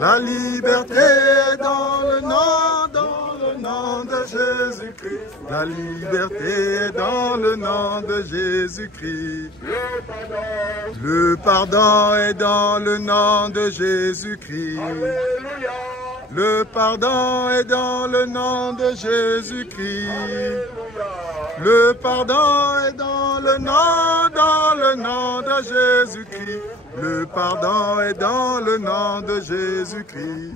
La liberté est dans le nom de Jésus-Christ. La liberté est dans le nom de Jésus-Christ. Le pardon est dans le nom de Jésus-Christ. Le pardon est dans le nom de Jésus-Christ. Le pardon est dans le nom de Jésus-Christ. Le pardon est dans le nom de Jésus-Christ.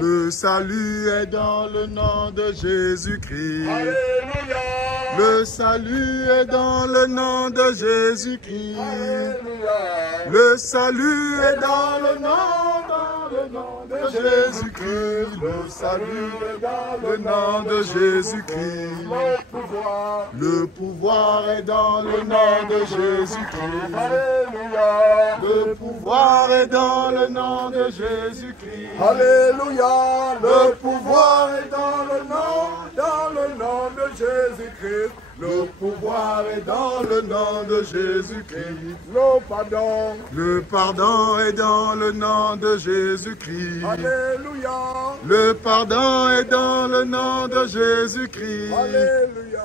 Le salut est dans le nom de Jésus-Christ. Le salut est dans le nom de Jésus-Christ. Le salut est dans le nom de Jésus-Christ. Le salut est dans le nom de Jésus-Christ. Le pouvoir est dans le nom de Jésus-Christ. Le pouvoir est dans le nom de Jésus-Christ. Alléluia. Le pouvoir est dans le nom de Jésus-Christ. Le pouvoir est dans le nom de Jésus-Christ. Le pardon est dans le nom de Jésus-Christ. Alléluia. Le pardon est dans le nom de Jésus-Christ. Alléluia.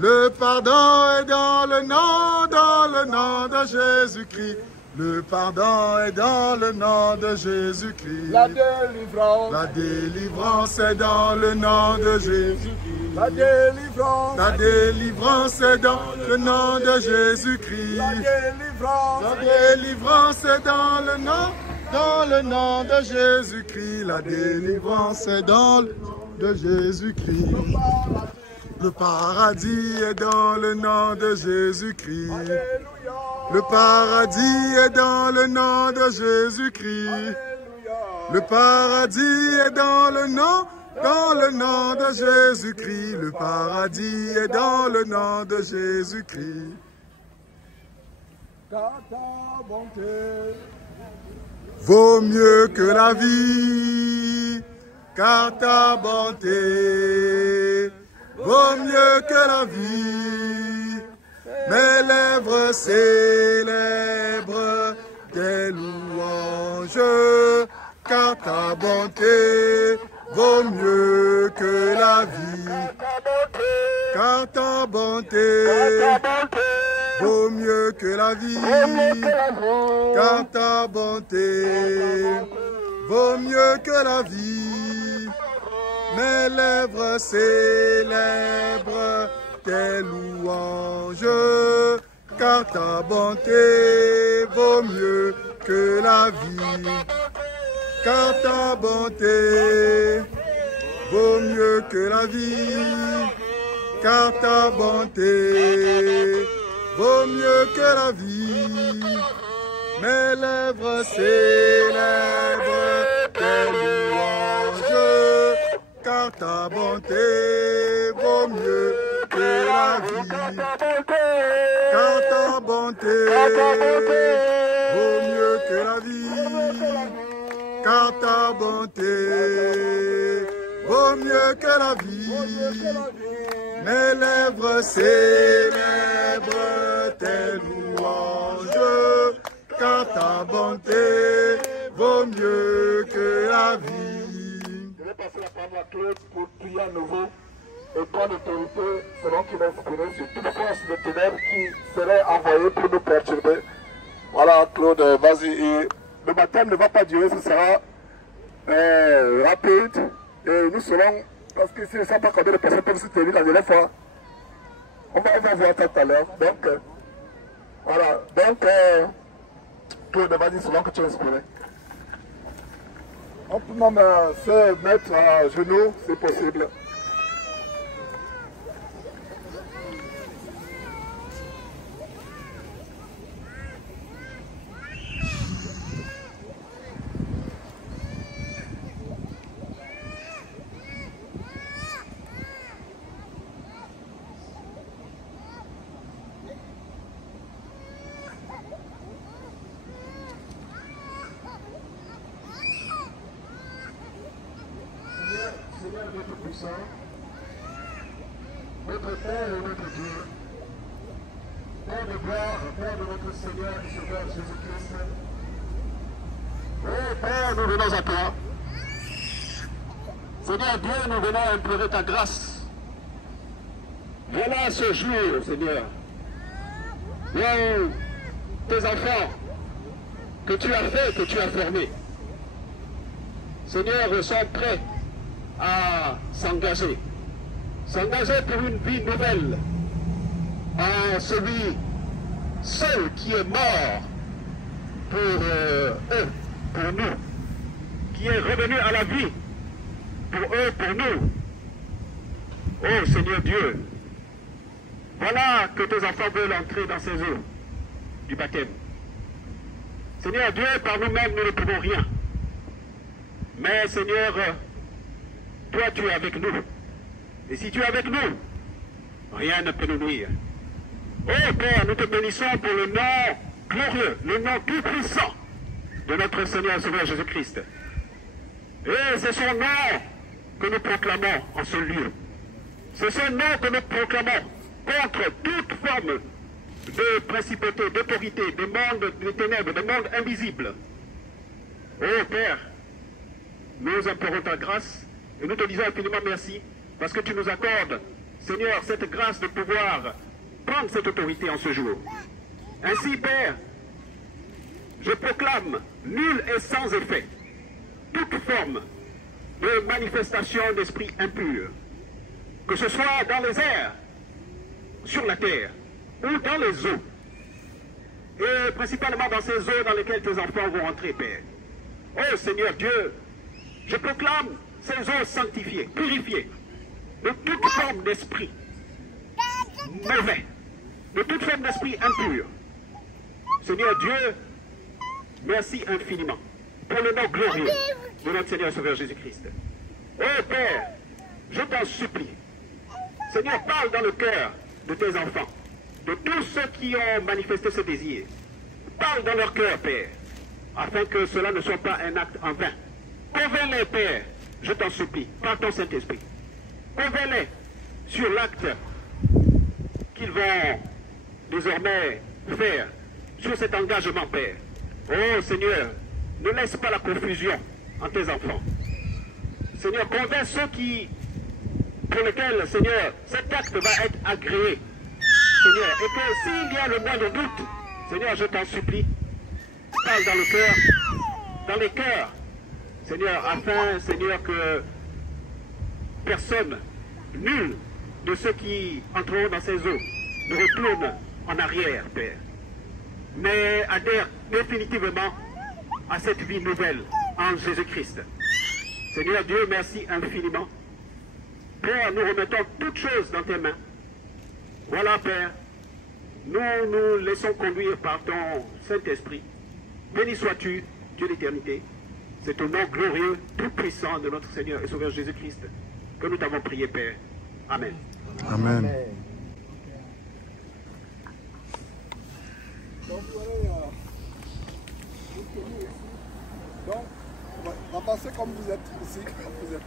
Le pardon est dans le nom de Jésus-Christ. Le pardon est dans le nom de Jésus-Christ. La délivrance. La délivrance est dans le nom de Jésus-Christ. La délivrance. La délivrance est dans le nom de Jésus-Christ. La délivrance. La délivrance est dans le nom de Jésus-Christ. La délivrance est dans le nom de Jésus-Christ. Le paradis est dans le nom de Jésus-Christ. Le paradis est dans le nom de Jésus-Christ. Le paradis est dans le nom de Jésus-Christ. Le paradis est dans le nom de Jésus-Christ. Car ta bonté vaut mieux que la vie, car ta bonté vaut mieux que la vie. Mes lèvres célèbrent tes louanges, car ta bonté vaut mieux que la vie. Car ta bonté vaut mieux que la vie. Car ta bonté vaut mieux que la vie. Mes lèvres célèbrent tes louanges, car ta bonté vaut mieux que la vie. Car ta bonté vaut mieux que la vie. Car ta bonté vaut mieux que la vie. Mes lèvres célèbrent tes louanges, car ta bonté vaut mieux que la vie. Car ta bonté vaut mieux que la vie. Car ta bonté vaut mieux que la vie. Mes lèvres célèbrent tes louanges, car ta bonté vaut mieux que la vie. Je vais passer la parole à Claude pour prier à nouveau. Et toi, l'autorité, selon qu'il est inspiré sur toute force de ténèbres qui serait envoyée pour nous perturber. Voilà, Claude, vas-y. Et le baptême ne va pas durer, ce sera rapide. Et nous serons, parce que si ne savent pas combien de personnes peuvent se tenir la dernière fois, on va voir ça tout à l'heure. Donc, voilà. Donc, Claude, vas-y, selon que tu es inspiré. On peut même se mettre à genoux, c'est possible. Seigneur notre puissant, notre Père et notre Dieu, Père de gloire, Père de notre Seigneur et Sauveur Jésus-Christ, Oh Père, nous venons à toi. Seigneur Dieu, nous venons implorer ta grâce. Voilà ce jour, Seigneur, où tes enfants que tu as fait, que tu as formés, Seigneur, sont prêts à s'engager pour une vie nouvelle en celui seul qui est mort pour eux, pour nous, qui est revenu à la vie pour eux, pour nous. Oh Seigneur Dieu, voilà que tes enfants veulent entrer dans ces eaux du baptême. Seigneur Dieu, par nous-mêmes, nous ne pouvons rien. Mais Seigneur, toi tu es avec nous. Et si tu es avec nous, rien ne peut nous nuire. Oh Père, nous te bénissons pour le nom glorieux, le nom tout puissant de notre Seigneur et Sauveur Jésus-Christ. Et c'est son nom que nous proclamons en ce lieu. C'est son nom que nous proclamons contre toute forme de principauté, d'autorité, des mondes des ténèbres, des mondes invisibles. Oh Père, nous implorons ta grâce et nous te disons infiniment merci parce que tu nous accordes, Seigneur, cette grâce de pouvoir prendre cette autorité en ce jour. Ainsi, Père, je proclame nul et sans effet toute forme de manifestation d'esprit impur, que ce soit dans les airs, sur la terre ou dans les eaux, et principalement dans ces eaux dans lesquelles tes enfants vont entrer, Père. Oh Seigneur Dieu, je proclame ces eaux sanctifiées, purifiées de toute forme d'esprit mauvais, de toute forme d'esprit impur. Seigneur Dieu, merci infiniment pour le nom glorieux de notre Seigneur et Sauveur Jésus-Christ. Oh Père, je t'en supplie, Seigneur, parle dans le cœur de tes enfants, de tous ceux qui ont manifesté ce désir. Parle dans leur cœur, Père, afin que cela ne soit pas un acte en vain. Convainc-les, Père, je t'en supplie, par ton Saint-Esprit. Convainc-les sur l'acte qu'ils vont désormais faire, sur cet engagement, Père. Oh Seigneur, ne laisse pas la confusion en tes enfants. Seigneur, convainc ceux pour lesquels, Seigneur, cet acte va être agréé. Seigneur, et que s'il y a le moindre doute, Seigneur, je t'en supplie, parle dans le cœur, dans les cœurs, Seigneur, afin, Seigneur, que personne, nul de ceux qui entreront dans ces eaux ne retourne en arrière, Père, mais adhère définitivement à cette vie nouvelle en Jésus-Christ. Seigneur Dieu, merci infiniment. Père, nous remettons toutes choses dans tes mains. Voilà, Père, nous nous laissons conduire par ton Saint-Esprit. Béni sois-tu, Dieu d'éternité. C'est au nom glorieux, tout-puissant de notre Seigneur et Sauveur Jésus-Christ que nous t'avons prié, Père. Amen. Amen. Donc, on va passer comme vous êtes ici, comme vous êtes.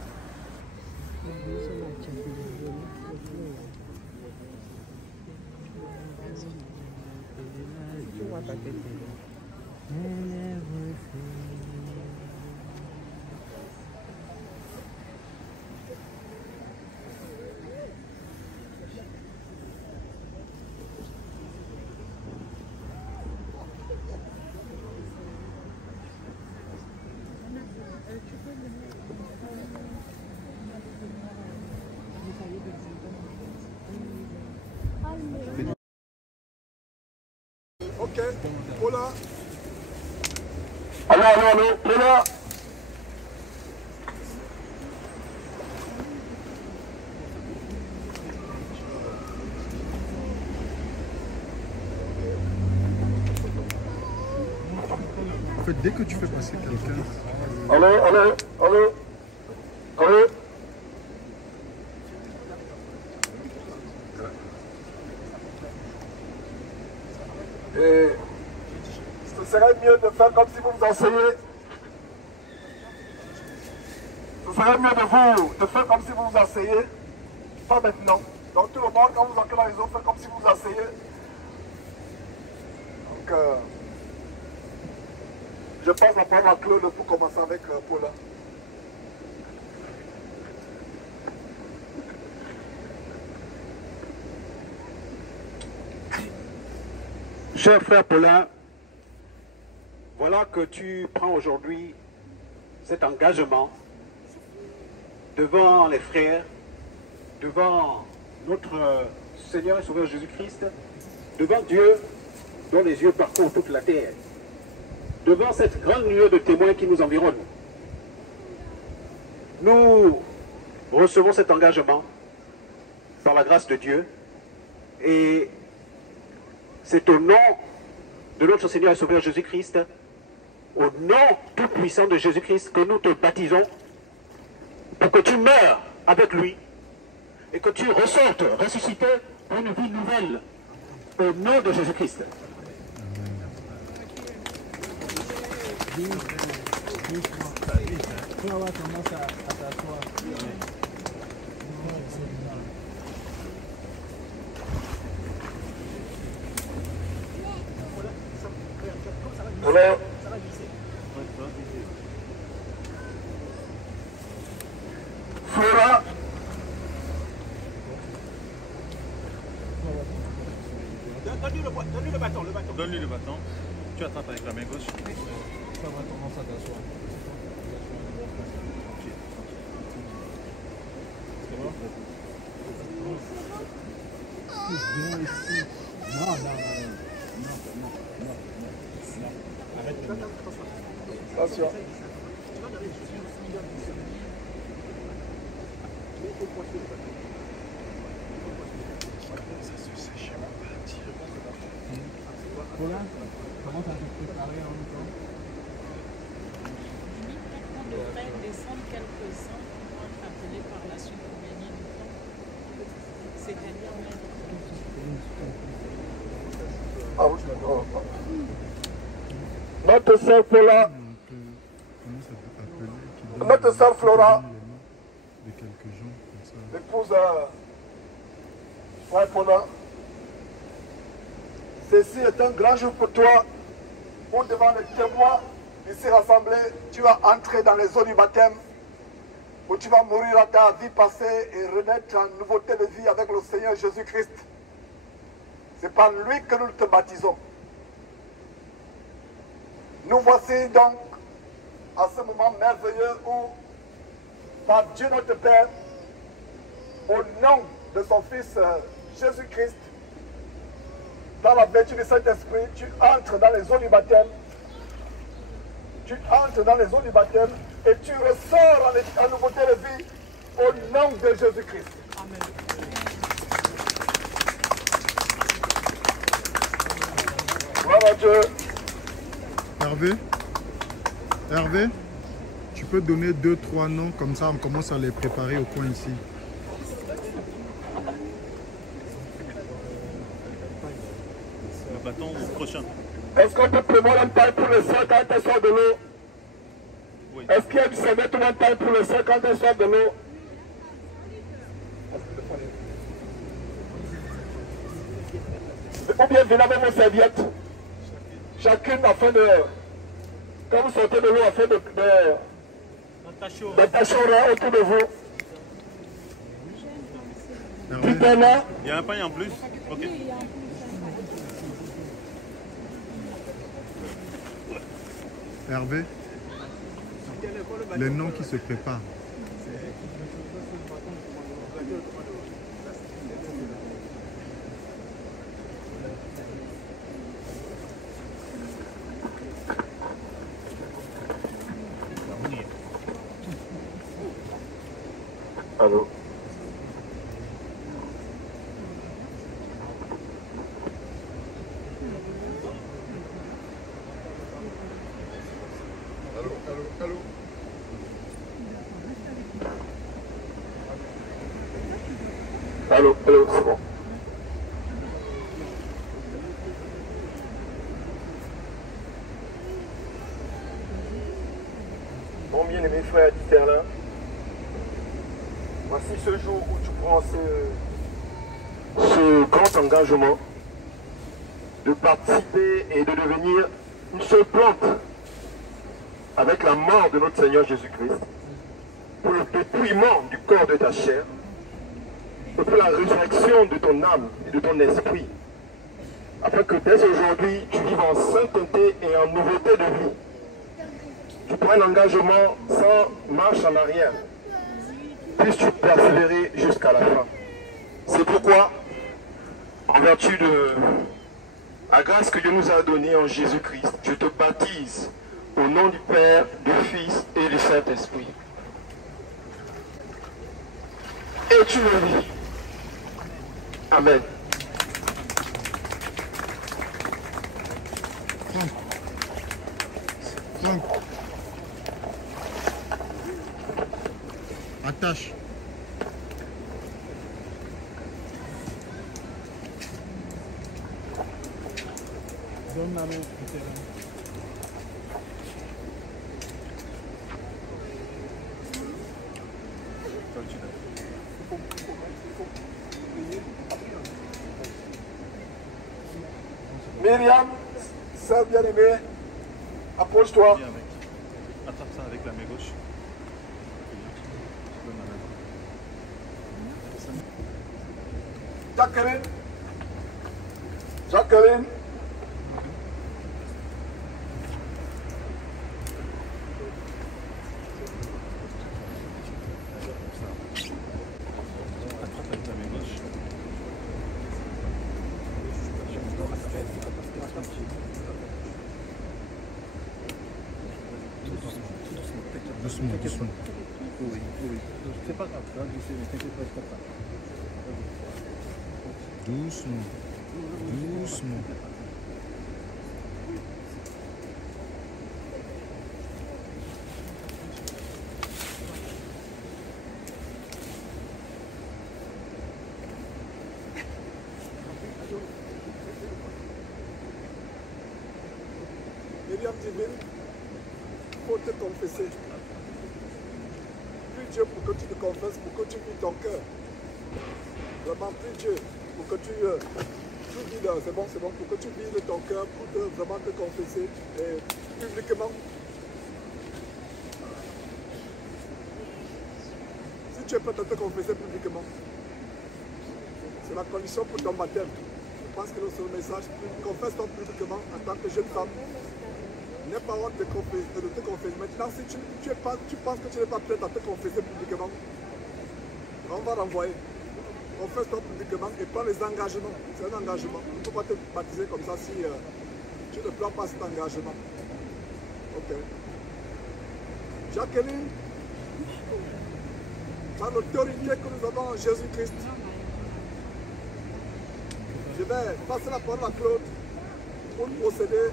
Ok, Paula. Allô, Paula. En fait, dès que tu fais passer quelqu'un... Allô. Et ce serait mieux de faire comme si vous vous asseyez. Ce serait mieux de faire comme si vous vous asseyez. Pas maintenant. Donc tout le monde, quand vous entrez dans les eaux, faites comme si vous vous asseyez. Donc, je Je passe la parole à Claude pour commencer avec Paula. Cher frère Paulin, voilà que tu prends aujourd'hui cet engagement devant les frères, devant notre Seigneur et Sauveur Jésus-Christ, devant Dieu dont les yeux parcourent toute la terre, devant cette grande nuée de témoins qui nous environne. Nous recevons cet engagement par la grâce de Dieu et c'est au nom de notre Seigneur et Sauveur Jésus-Christ, au nom tout puissant de Jésus-Christ que nous te baptisons pour que tu meurs avec lui et que tu ressortes ressuscité pour une vie nouvelle au nom de Jésus-Christ. Alors, Flora, Donne-lui le bâton. Donne-lui le bâton. Tu attrapes avec la main gauche. Ça va tendance à t'asseoir. Viens ici. Non. Arrête. attention. Paulin, comment ça s'est préparé en même temps? On devrait descendre quelques-uns pour être appelés par la suite pour gagner du temps. C'est-à-dire mettre. Ah oui, d'accord. Notre sœur Paula, notre sœur Flora, l'épouse frère Paula, ceci est un grand jour pour toi, où devant les témoins ici rassemblés, tu vas entrer dans les eaux du baptême, où tu vas mourir à ta vie passée et renaître en nouveauté de vie avec le Seigneur Jésus-Christ. C'est par lui que nous te baptisons. Nous voici donc à ce moment merveilleux où, par Dieu notre Père, au nom de son Fils Jésus-Christ, dans la vertu du Saint-Esprit, tu entres dans les eaux du baptême. Tu entres dans les eaux du baptême et tu ressors en nouveauté de vie au nom de Jésus-Christ. Amen. Gloire à Dieu. Hervé, tu peux donner 2-3 noms, comme ça on commence à les préparer au coin ici. Le bâton prochain. Est-ce qu'on peut prévoir un temps pour le sang quand elle sort de l'eau? Oui. Est-ce qu'il y a du sommet tout un temps pour le sang quand elle sort de l'eau? Ou bien venez avec vos serviettes. Chacune afin de... Quand vous sortez de l'eau, afin d'attacher au rein autour de vous. Hervé, Il y a un pain en plus. Ok. Hervé, les noms qui se préparent. Allô? Allô, c'est bon. Mon bien-aimé frère Diterlin, voici ce jour où tu prends ce grand engagement de participer et de devenir une seule plante avec la mort de notre Seigneur Jésus-Christ, pour le dépouillement du corps de ta chair, et pour la résurrection de ton âme et de ton esprit, afin que dès aujourd'hui, tu vives en sainteté et en nouveauté de vie. Tu prends un engagement sans marche en arrière. Puisses-tu persévérer jusqu'à la fin. C'est pourquoi, en vertu de la grâce que Dieu nous a donnée en Jésus-Christ, je te baptise au nom du Père, du Fils et du Saint-Esprit. Et tu le vis. Amen. Donc, attache. Donne la main. Myriam, sœur bien-aimée, approche-toi. Viens avec. Attrape ça avec la main gauche. Jacqueline. Jacqueline. Attrape avec la main gauche. Doucement, doucement. Oui, oui. C'est pas grave, hein, je sais, mais t'inquiète pas, c'est pas grave. Doucement. Doucement. Myriam Divine, il faut te confesser. Prie Dieu pour que tu te confesses, pour que tu vides ton cœur. Vraiment, prie Dieu pour que tu vides, c'est bon, pour que tu vides ton cœur, pour vraiment te confesser publiquement. Si tu es prêt à te confesser publiquement, c'est la condition pour ton baptême. Je pense que c'est le message. Confesse-toi publiquement en tant que jeune femme. N'aie pas honte de te confesser. Maintenant, si tu penses que tu n'es pas prête à te confesser publiquement, on va renvoyer. Confesse-toi publiquement et prends les engagements. C'est un engagement. Il ne faut pas te baptiser comme ça si tu ne prends pas cet engagement. Ok. Jacqueline, par l'autorité que nous avons en Jésus-Christ, je vais passer la parole à Claude pour procéder.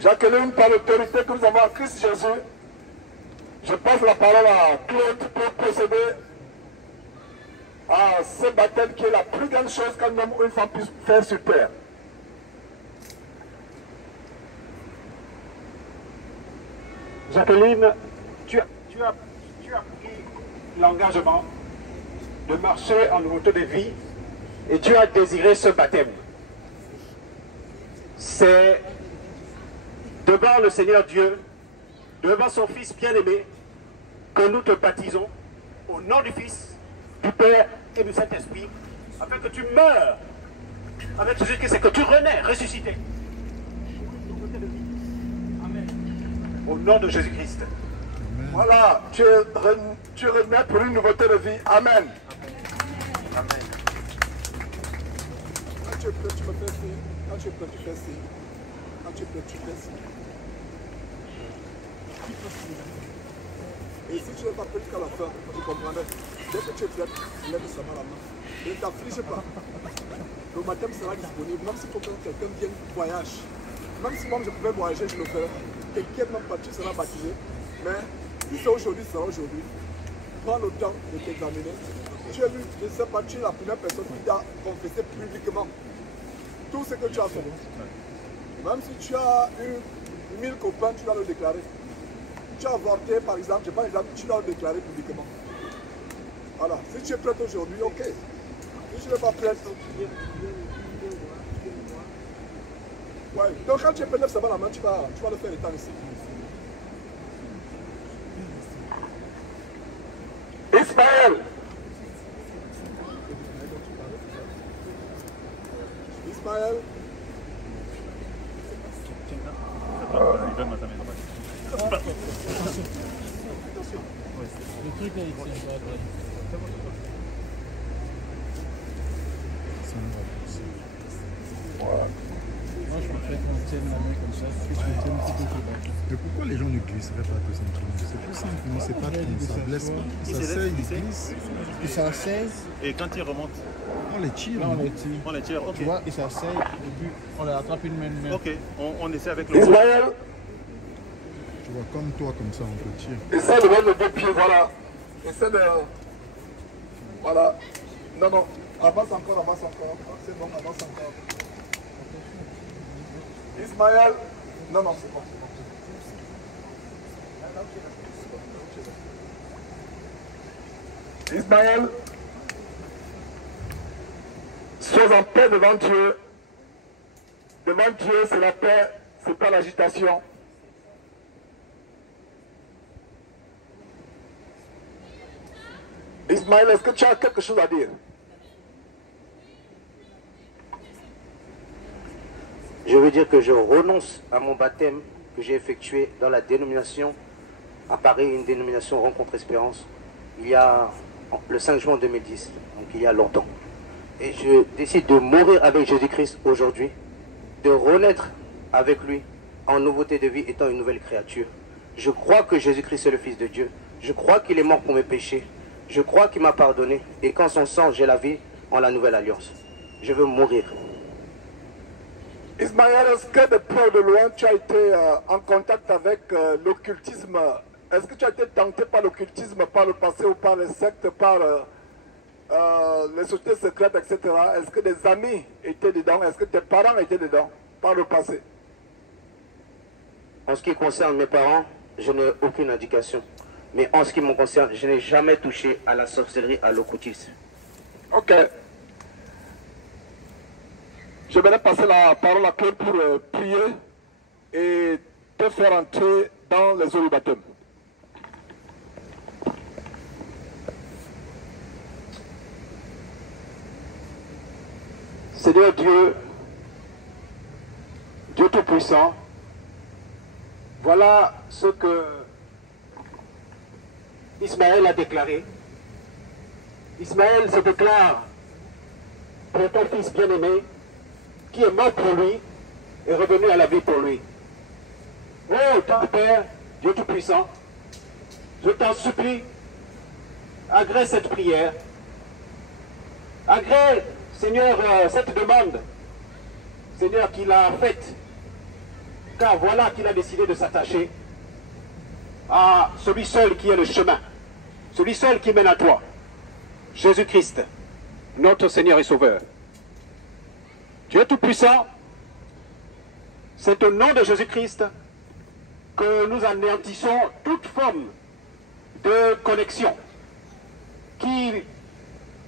Jacqueline, par l'autorité que nous avons en Christ Jésus, je passe la parole à Claude pour procéder à ce baptême qui est la plus grande chose qu'un homme ou une femme puisse faire sur terre. Jacqueline, tu as pris l'engagement de marcher en nouveauté de vie et tu as désiré ce baptême. C'est devant le Seigneur Dieu, devant son Fils bien-aimé, que nous te baptisons au nom du Fils, du Père et du Saint-Esprit, afin que tu meurs avec Jésus-Christ et que tu renais ressuscité. Au nom de Jésus-Christ. Voilà, tu renais pour une nouveauté de vie. Amen. Amen. Quand tu es prêt, tu me fais signe. Quand tu es prêt, tu fais signe. Quand tu es prêt, tu fais signe. Et si tu n'es pas prêt jusqu'à la fin, tu comprendrais. Dès que tu es prêt, lève seulement la main. Ne t'afflige pas. Le baptême sera disponible. Même si quelqu'un vient voyage. Même si moi je pouvais voyager, je le ferais. Quelqu'un même pas, tu seras baptisé. Mais si c'est aujourd'hui, c'est aujourd'hui. Prends le temps de t'examiner. Tu es, je ne sais pas, tu es la première personne qui t'a confessé publiquement tout ce que tu as fait. Même si tu as eu 1000 copains, tu dois le déclarer. Tu as avorté, par exemple, je prends l'exemple, tu dois le déclarer publiquement. Voilà, si tu es prête aujourd'hui, ok. Si tu n'es pas prête, Ouais. Donc quand tu es P9, ça va la main, tu vas le faire étant ici. Ismaël. Ismaël. Il donne ma main. Le truc là, il tient pas. Moi, je préfère qu'on tienne la main comme ça, que tu tiennes un petit peu plus bas. Mais pourquoi les gens ne glisseraient pas tout simplement? C'est plus simple, non? C'est pas ça blesse pas. Ça saigne, il glisse. Et ça saigne, Et quand il remonte, On les tire. là on non? les tire. on les tire. Ok. Tu vois, et ça saigne, et puis on les attrape une main de main. Ok, on essaie avec le. Ismaël. Tu vois, comme toi, comme ça, on peut tirer. Essaie de mettre le deux pieds, voilà. Essaie de... Voilà. Non, non. Avance encore, avance encore. C'est bon, avance encore. Ismaël. Non, non, c'est bon. Ismaël. Sois en paix devant Dieu. Devant Dieu, c'est la paix, c'est pas l'agitation. Ismaël, est-ce que tu as quelque chose à dire? Je veux dire que je renonce à mon baptême que j'ai effectué dans la dénomination à Paris, une dénomination Rencontre Espérance, il y a le 5 juin 2010, donc il y a longtemps. Et je décide de mourir avec Jésus-Christ aujourd'hui, de renaître avec lui en nouveauté de vie étant une nouvelle créature. Je crois que Jésus-Christ est le Fils de Dieu. Je crois qu'il est mort pour mes péchés. Je crois qu'il m'a pardonné et qu'en son sang, j'ai la vie en la nouvelle alliance. Je veux mourir. Ismaël, est-ce que de près ou de loin, tu as été en contact avec l'occultisme? Est-ce que tu as été tenté par l'occultisme par le passé ou par les sectes, par les sociétés secrètes, etc.? Est-ce que des amis étaient dedans? Est-ce que tes parents étaient dedans par le passé? En ce qui concerne mes parents, je n'ai aucune indication. Mais en ce qui me concerne, je n'ai jamais touché à la sorcellerie, à l'occultisme. Ok. Je vais passer la parole à Claude pour prier et te faire entrer dans les eaux du baptême. Seigneur Dieu, Dieu Tout-Puissant, voilà ce que Ismaël a déclaré. Ismaël se déclare pour ton fils bien-aimé, qui est mort pour lui et revenu à la vie pour lui. Oh, ton Père, Dieu Tout-Puissant, je t'en supplie, agrée cette prière, agrée, Seigneur, cette demande, Seigneur, qu'il a faite, car voilà qu'il a décidé de s'attacher à celui seul qui est le chemin, celui seul qui mène à toi, Jésus-Christ, notre Seigneur et Sauveur. Dieu Tout-Puissant, c'est au nom de Jésus-Christ que nous anéantissons toute forme de connexion qui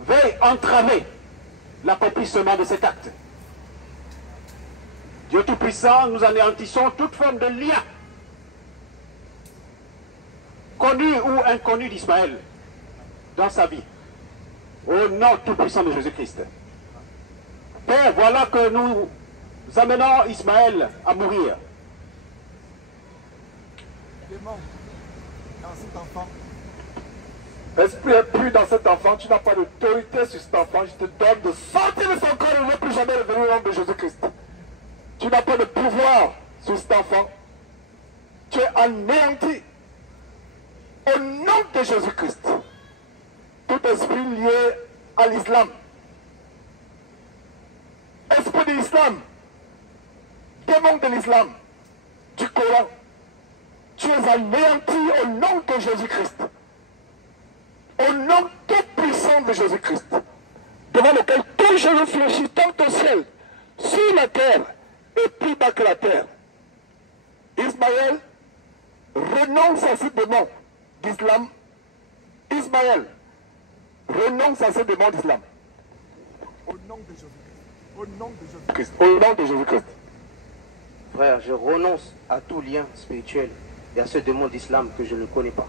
veuille entraver l'accomplissement de cet acte. Dieu Tout-Puissant, nous anéantissons toute forme de lien, connu ou inconnu d'Ismaël, dans sa vie, au nom Tout-Puissant de Jésus-Christ. Père, voilà que nous amenons Ismaël à mourir. Démon, dans cet enfant. Esprit est plus dans cet enfant, tu n'as pas d'autorité sur cet enfant, je te donne de sortir de son corps et ne plus jamais revenir au nom de Jésus-Christ. Tu n'as pas de pouvoir sur cet enfant. Tu es anéanti au nom de Jésus-Christ. Tout esprit lié à l'islam, esprit de l'islam, démon de l'islam, du Coran, tu es anéanti au nom de Jésus-Christ. Au nom tout puissant de Jésus-Christ, devant lequel tout genou fléchit tant au ciel, sur la terre et plus bas que la terre. Ismaël, renonce à ce démon d'islam. Ismaël, renonce à ce démon d'islam. Au nom de Jésus-Christ. Au nom de Jésus-Christ. Au nom de Jésus-Christ. Frère, je renonce à tout lien spirituel et à ce démon d'islam que je ne connais pas.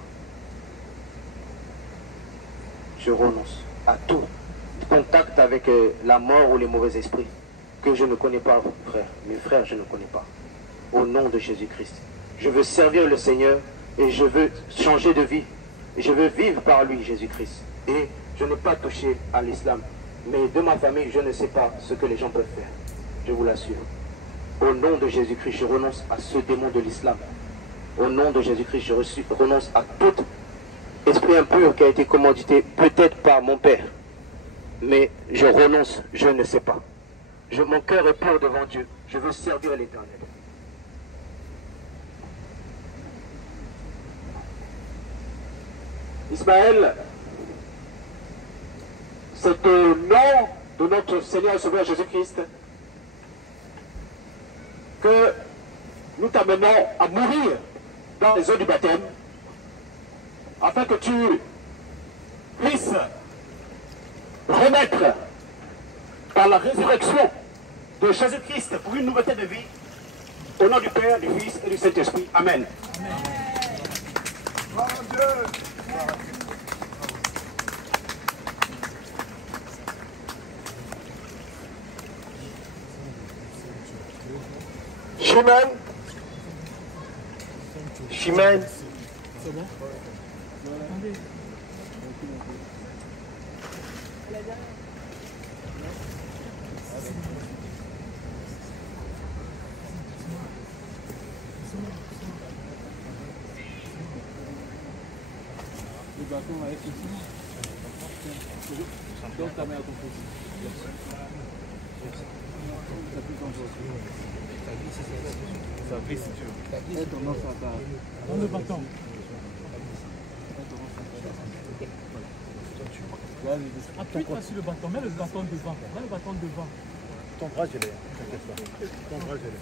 Je renonce à tout contact avec la mort ou les mauvais esprits que je ne connais pas, frère. Mes frères, je ne connais pas. Au nom de Jésus-Christ. Je veux servir le Seigneur et je veux changer de vie. Et je veux vivre par lui, Jésus-Christ. Et je n'ai pas touché à l'islam. Mais de ma famille, je ne sais pas ce que les gens peuvent faire. Je vous l'assure. Au nom de Jésus-Christ, je renonce à ce démon de l'islam. Au nom de Jésus-Christ, je renonce à tout esprit impur qui a été commandité, peut-être par mon père. Mais je renonce, je ne sais pas. Mon cœur est pur devant Dieu. Je veux servir l'Éternel. Ismaël, c'est au nom de notre Seigneur et Sauveur Jésus-Christ que nous t'amenons à mourir dans les eaux du baptême, afin que tu puisses renaître par la résurrection de Jésus-Christ pour une nouveauté de vie, au nom du Père, du Fils et du Saint-Esprit. Amen. Gloire à Dieu. Chimène. Chimène. C'est bon? Le bâton là, effectivement. Donc ta main à ton pouce. Ça plus dangereux. Ça glisse si tu veux. Elle commence à ta... Dans le bâton. Appuie-toi sur le bâton, mets le bâton devant. Mets le bâton devant. Ton bras, je l'ai. T'inquiète pas. Ton bras, je l'ai.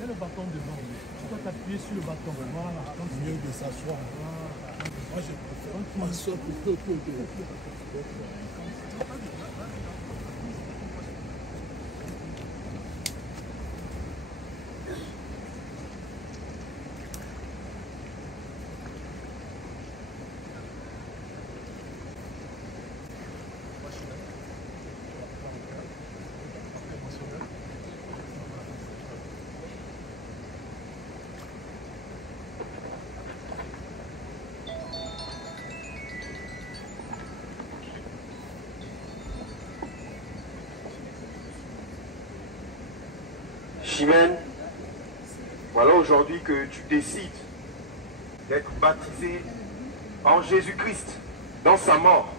Mets le bâton devant. Tu dois t'appuyer sur le bâton. Voilà. Comme mieux de s'asseoir. Moi, je préfère que tu m'assoies plutôt que de... Chimène, voilà aujourd'hui que tu décides d'être baptisé en Jésus-Christ, dans sa mort,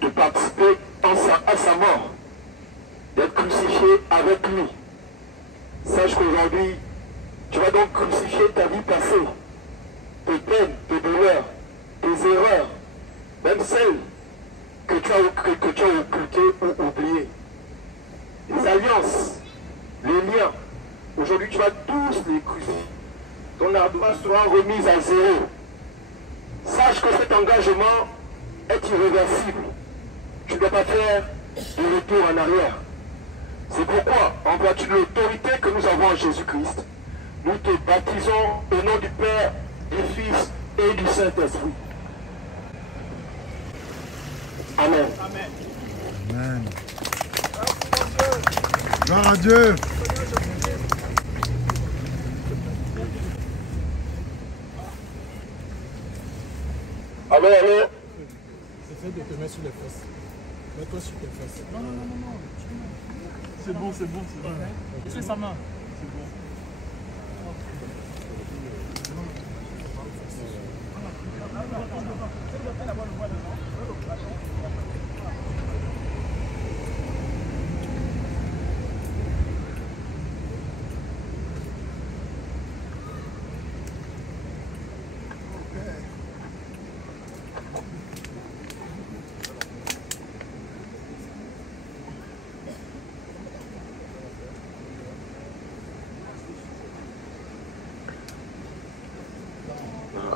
de participer à sa mort, d'être crucifié avec lui. Sache qu'aujourd'hui, tu vas donc crucifier ta vie passée, tes peines, tes douleurs, tes erreurs, même celles que tu as occultées ou oubliées. Les alliances, les liens, aujourd'hui tu vas tous les crucifier. Ton ardoise sera remise à zéro. Sache que cet engagement est irréversible. Tu ne dois pas faire de retour en arrière. C'est pourquoi, en vertu de l'autorité que nous avons en Jésus-Christ, nous te baptisons au nom du Père, du Fils et du Saint-Esprit. Amen. Amen. Gloire à Dieu. Allô, allô. C'est fait de te mettre sur les fesses. Mets-toi sur tes fesses. Non. C'est bon, c'est bon. C'est sa main. C'est bon.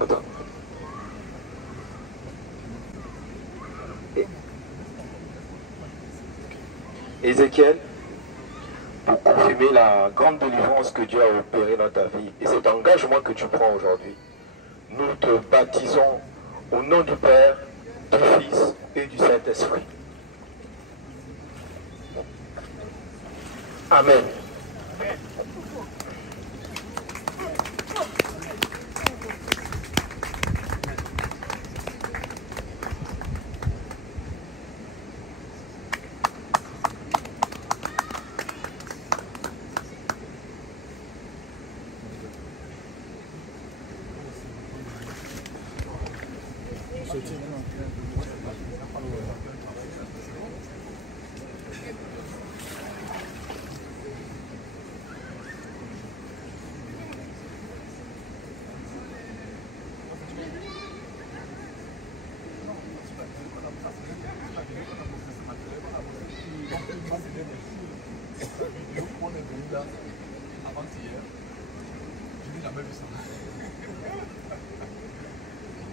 Attends. Ézéchiel, pour confirmer la grande délivrance que Dieu a opérée dans ta vie et cet engagement que tu prends aujourd'hui. Nous te baptisons au nom du Père, du Fils et du Saint-Esprit. Amen.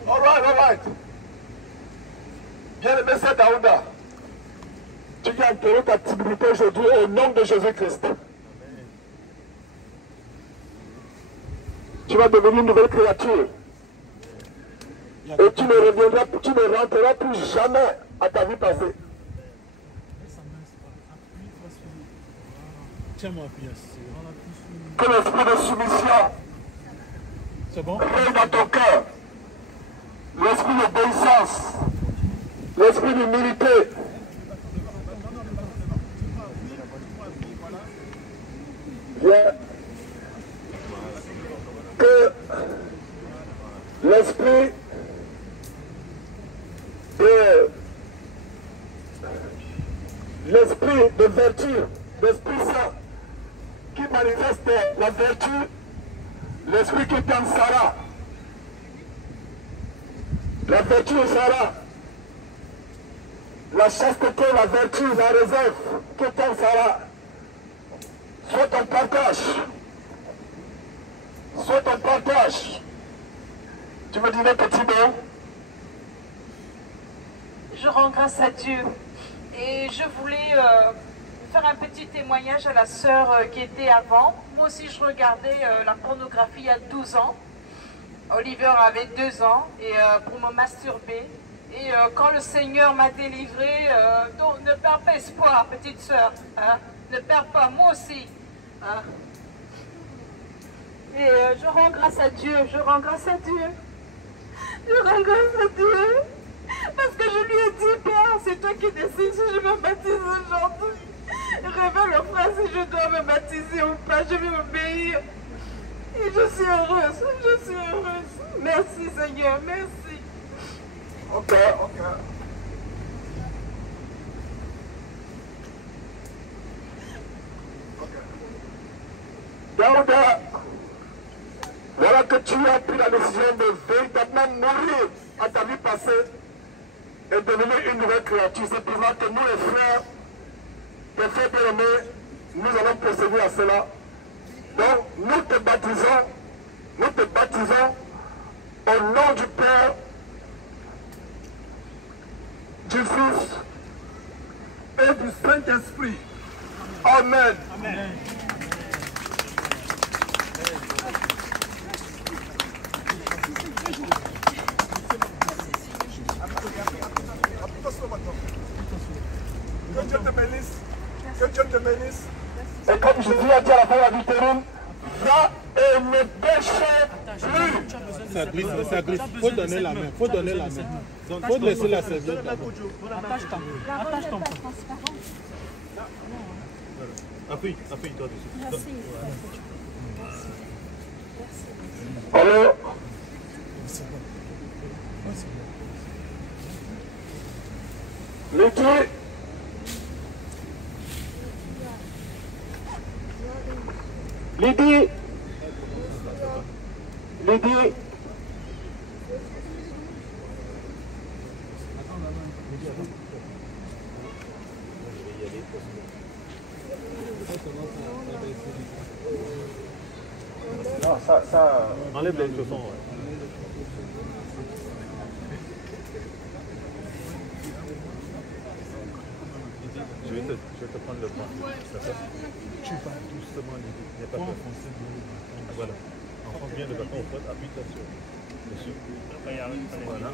All right. Bien-aimé Sœur Daouda, tu viens enterrer ta timidité aujourd'hui au nom de Jésus-Christ. Tu vas devenir une nouvelle créature. Et tu ne rentreras plus jamais à ta vie passée. Tiens-moi bien. Que l'esprit de soumission règne dans ton cœur. L'esprit d'obéissance, l'esprit d'humilité. Viens. Que l'esprit de vertu, l'esprit saint, qui manifeste la vertu, l'esprit qui t'aime Sarah. La vertu est Sarah. La chasteté, la vertu, la réserve, qui t'aime Sarah. Soit ton partage. Soit ton partage. Tu me dis petit mot? Je rends grâce à Dieu. Et je voulais faire un petit témoignage à la sœur qui était avant. Moi aussi, je regardais la pornographie il y a 12 ans. Oliver avait 2 ans et pour me masturber. Et quand le Seigneur m'a délivré, donc ne perds pas espoir, petite sœur. Hein, ne perds pas, moi aussi. Hein. Et je rends grâce à Dieu, je rends grâce à Dieu. Je rends grâce à Dieu. Parce que je lui ai dit, Père, c'est toi qui décides si je me baptise aujourd'hui. Révèle le frère si je dois me baptiser ou pas, je vais m'obéir. Et je suis heureuse, je suis heureuse. Merci Seigneur, merci. Ok. Daouda, voilà que tu as pris la décision de véritablement mourir à ta vie passée et devenir une nouvelle créature. C'est pour ça que nous les frères, tes frères bien-aimés, nous allons procéder à cela. Donc nous te baptisons au nom du Père, du Fils et du Saint-Esprit. Amen. Amen. Que Dieu te bénisse. Que Dieu te bénisse. Et comme Jésus a dit à la fin de la Victorine, va et ne péchez plus. Ça glisse. Faut donner la main. Faut laisser la serviette d'abord. Attache ton poing. Appuie-toi dessus. Allô? Lydie? Non, ça... Enlève les chaussons, ouais. Je vais te prendre le point. D'accord? Tu vas doucement, il n'y a pas de foncer bien le bâton. Voilà. Enfonce bien le bâton au sol, appuie-toi sur. Dessus. Voilà.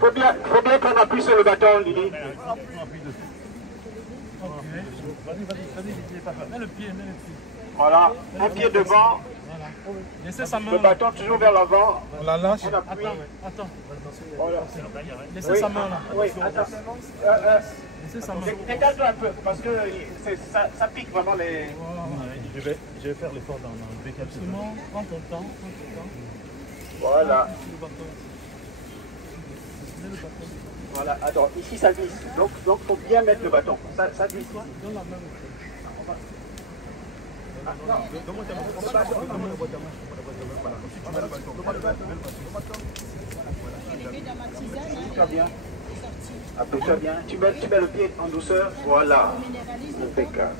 Faut bien qu'on appuie sur le bâton, Lydie. Vas-y, mets le pied. Voilà, un pied devant, Laissez sa main. le bâton toujours vers l'avant. On la lâche. On appuie. Attends. Voilà. Laissez sa main là. Oui, attends. Laissez sa main. Décale-toi un peu, parce que ça pique vraiment les... Je vais faire l'effort dans le décapsulement. Prends ton temps. Voilà. Voilà, attends, ici ça glisse. Donc faut bien mettre le bâton. Ça glisse. Donne la main. Appuie-toi bien. Appuie-toi bien. Tu mets le pied en douceur. Voilà. Impeccable.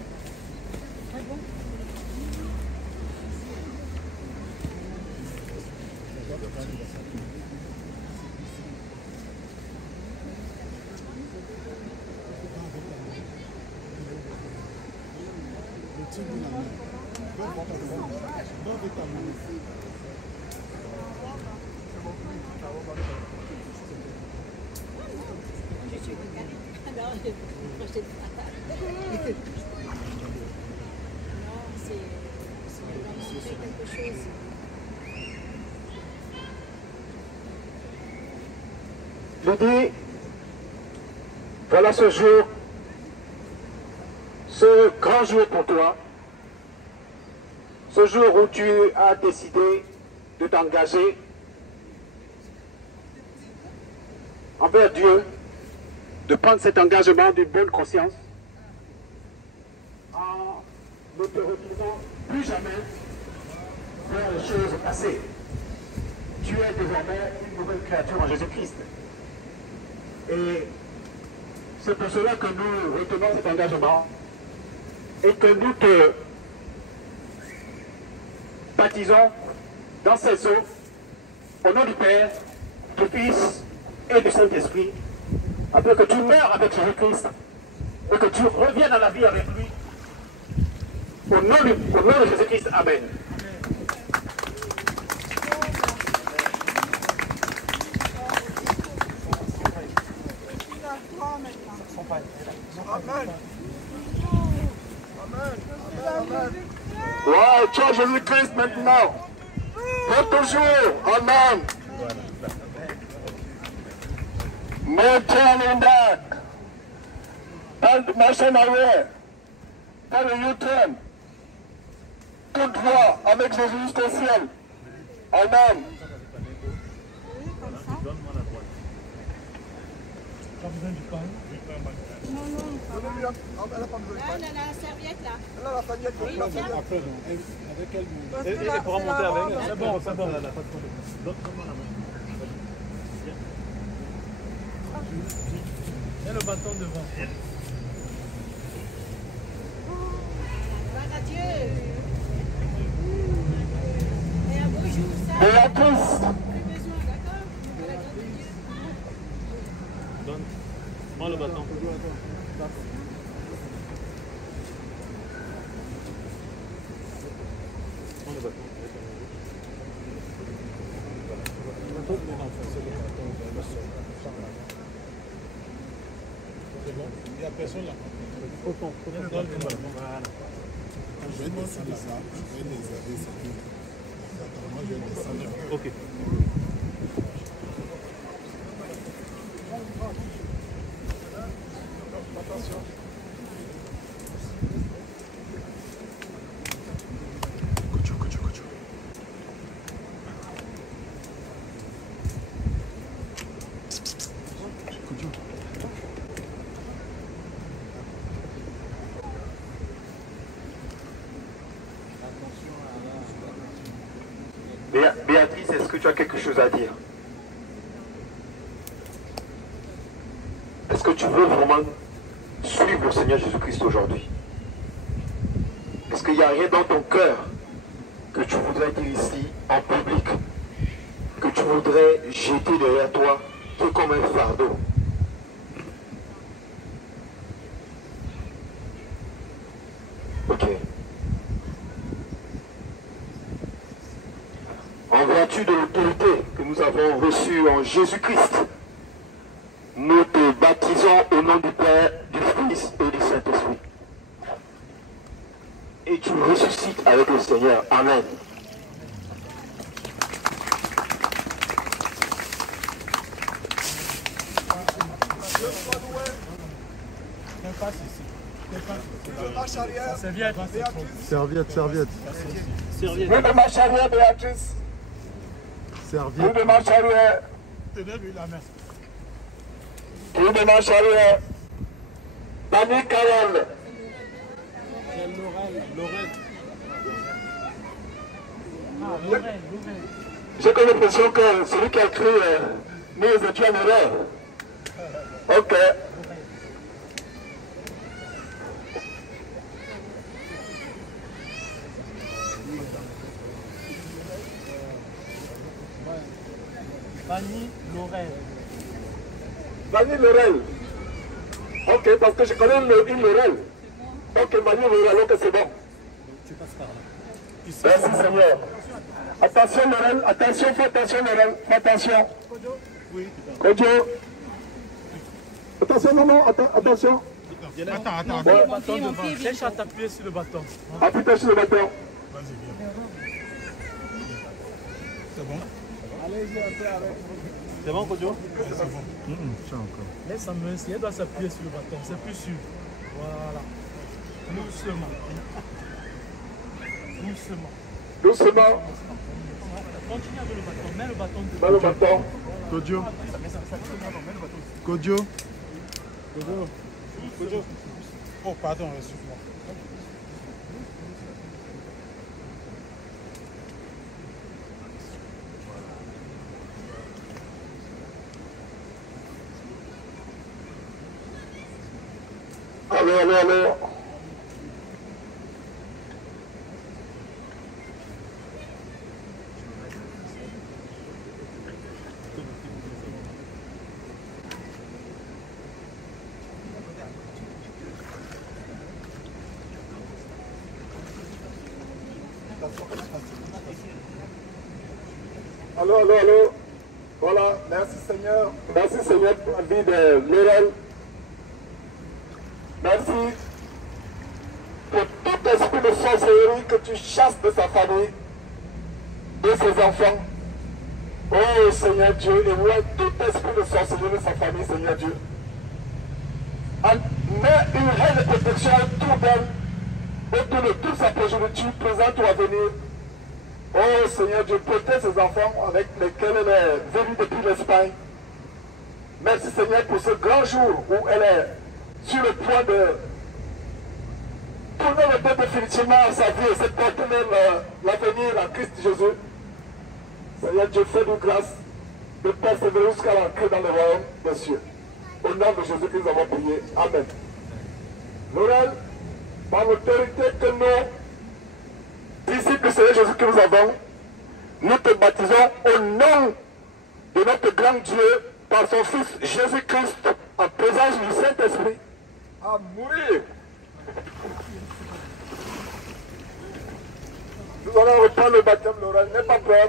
Lydie, voilà ce jour, ce grand jour pour toi, ce jour où tu as décidé de t'engager envers Dieu, de prendre cet engagement d'une bonne conscience, en ne te retournant plus jamais vers les choses passées. Tu es désormais une nouvelle créature en Jésus-Christ. Et c'est pour cela que nous retenons cet engagement et que nous te baptisons dans ces eaux au nom du Père, du Fils et du Saint-Esprit, afin que tu meurs avec Jésus-Christ et que tu reviennes à la vie avec lui. Au nom de Jésus-Christ, Amen. Ouais, tu as Jésus-Christ maintenant. Pour toujours. Amen. Maintiens that. And machine arrière. Pas le U-turn. Toute voie avec Jésus jusqu'au ciel. Amen. Tu as besoin du pain? Elle a la serviette là. Elle a la serviette. Après, avec elle. Et pour remonter avec. C'est bon. Elle n'a pas de problème. Donne-moi la main. Et le bâton devant. Gloire à Dieu. Et un beau jour, ça. Et à tous. Plus besoin, d'accord? À la grâce de Dieu. Donne-moi le bâton. C'est bon. Il n'y a personne là. Je vais descendre là-bas. Je vais les aider. Moi, je vais descendre. Ok. Béatrice, est-ce que tu as quelque chose à dire? Est-ce que tu veux vraiment suivre le Seigneur Jésus-Christ aujourd'hui? Est-ce qu'il n'y a rien dans ton cœur que tu voudrais dire ici en public, que tu voudrais jeter derrière toi, qui est comme un fardeau. Ok. En vertu de l'autorité que nous avons reçue en Jésus-Christ, nous te baptisons au nom du Père, du Fils et du Saint-Esprit. Et tu ressuscites avec le Seigneur. Amen. Serviette, serviette. Nous de marche arrière, Béatrice. Serviette. Nous de marche arrière. Nous de marche arrière. Dani Carole. J'ai comme l'impression que celui qui a écrit nous étions en erreur. Ok. Fanny Laurel. Fanny Laurel. Ok, parce que je connais une Laurel. Ok, Fanny Laurel, ok, c'est bon. Merci Seigneur. Attention Laurel, attention, fais attention Laurel, fais attention. Kodjo. Attention, non, attention. Attends. Ouais. Bâton devant. Cherche à t'appuyer sur le bâton. Appuie sur le bâton. Vas-y, viens. C'est bon? C'est bon, Kodjo? C'est bon. Tiens encore. Laisse sa main ici, elle doit s'appuyer sur le bâton, c'est plus sûr. Voilà. Doucement. Doucement. Continue avec le bâton, mets le bâton devant. Mets le bâton. Kodjo. Kodjo. Oh, pardon, excuse-moi. Allô. Allô. Voilà, merci Seigneur. Merci Seigneur pour la vie de Laurel. Merci pour tout esprit de sorcellerie que tu chasses de sa famille, de ses enfants. Oh Seigneur Dieu, et moi tout esprit de sorcellerie de sa famille, Seigneur Dieu. Mets une reine de protection autour d'elle, autour de toute sa progéniture, présente ou à venir. Oh Seigneur Dieu, protège ses enfants avec lesquels elle est venue depuis l'Espagne. Merci Seigneur pour ce grand jour où elle est sur le point de tourner le dos définitivement à sa vie et se porter même l'avenir à Christ Jésus. Seigneur Dieu, fais-nous grâce de persévérer jusqu'à l'entrée dans le royaume des cieux. Au nom de Jésus que nous avons prié. Amen. Laurel, par l'autorité que nous, disciples du Seigneur Jésus que nous avons, nous te baptisons au nom de notre grand Dieu par son Fils Jésus-Christ en présence du Saint-Esprit à mourir. Nous allons reprendre le baptême, Laurel. N'aie pas peur.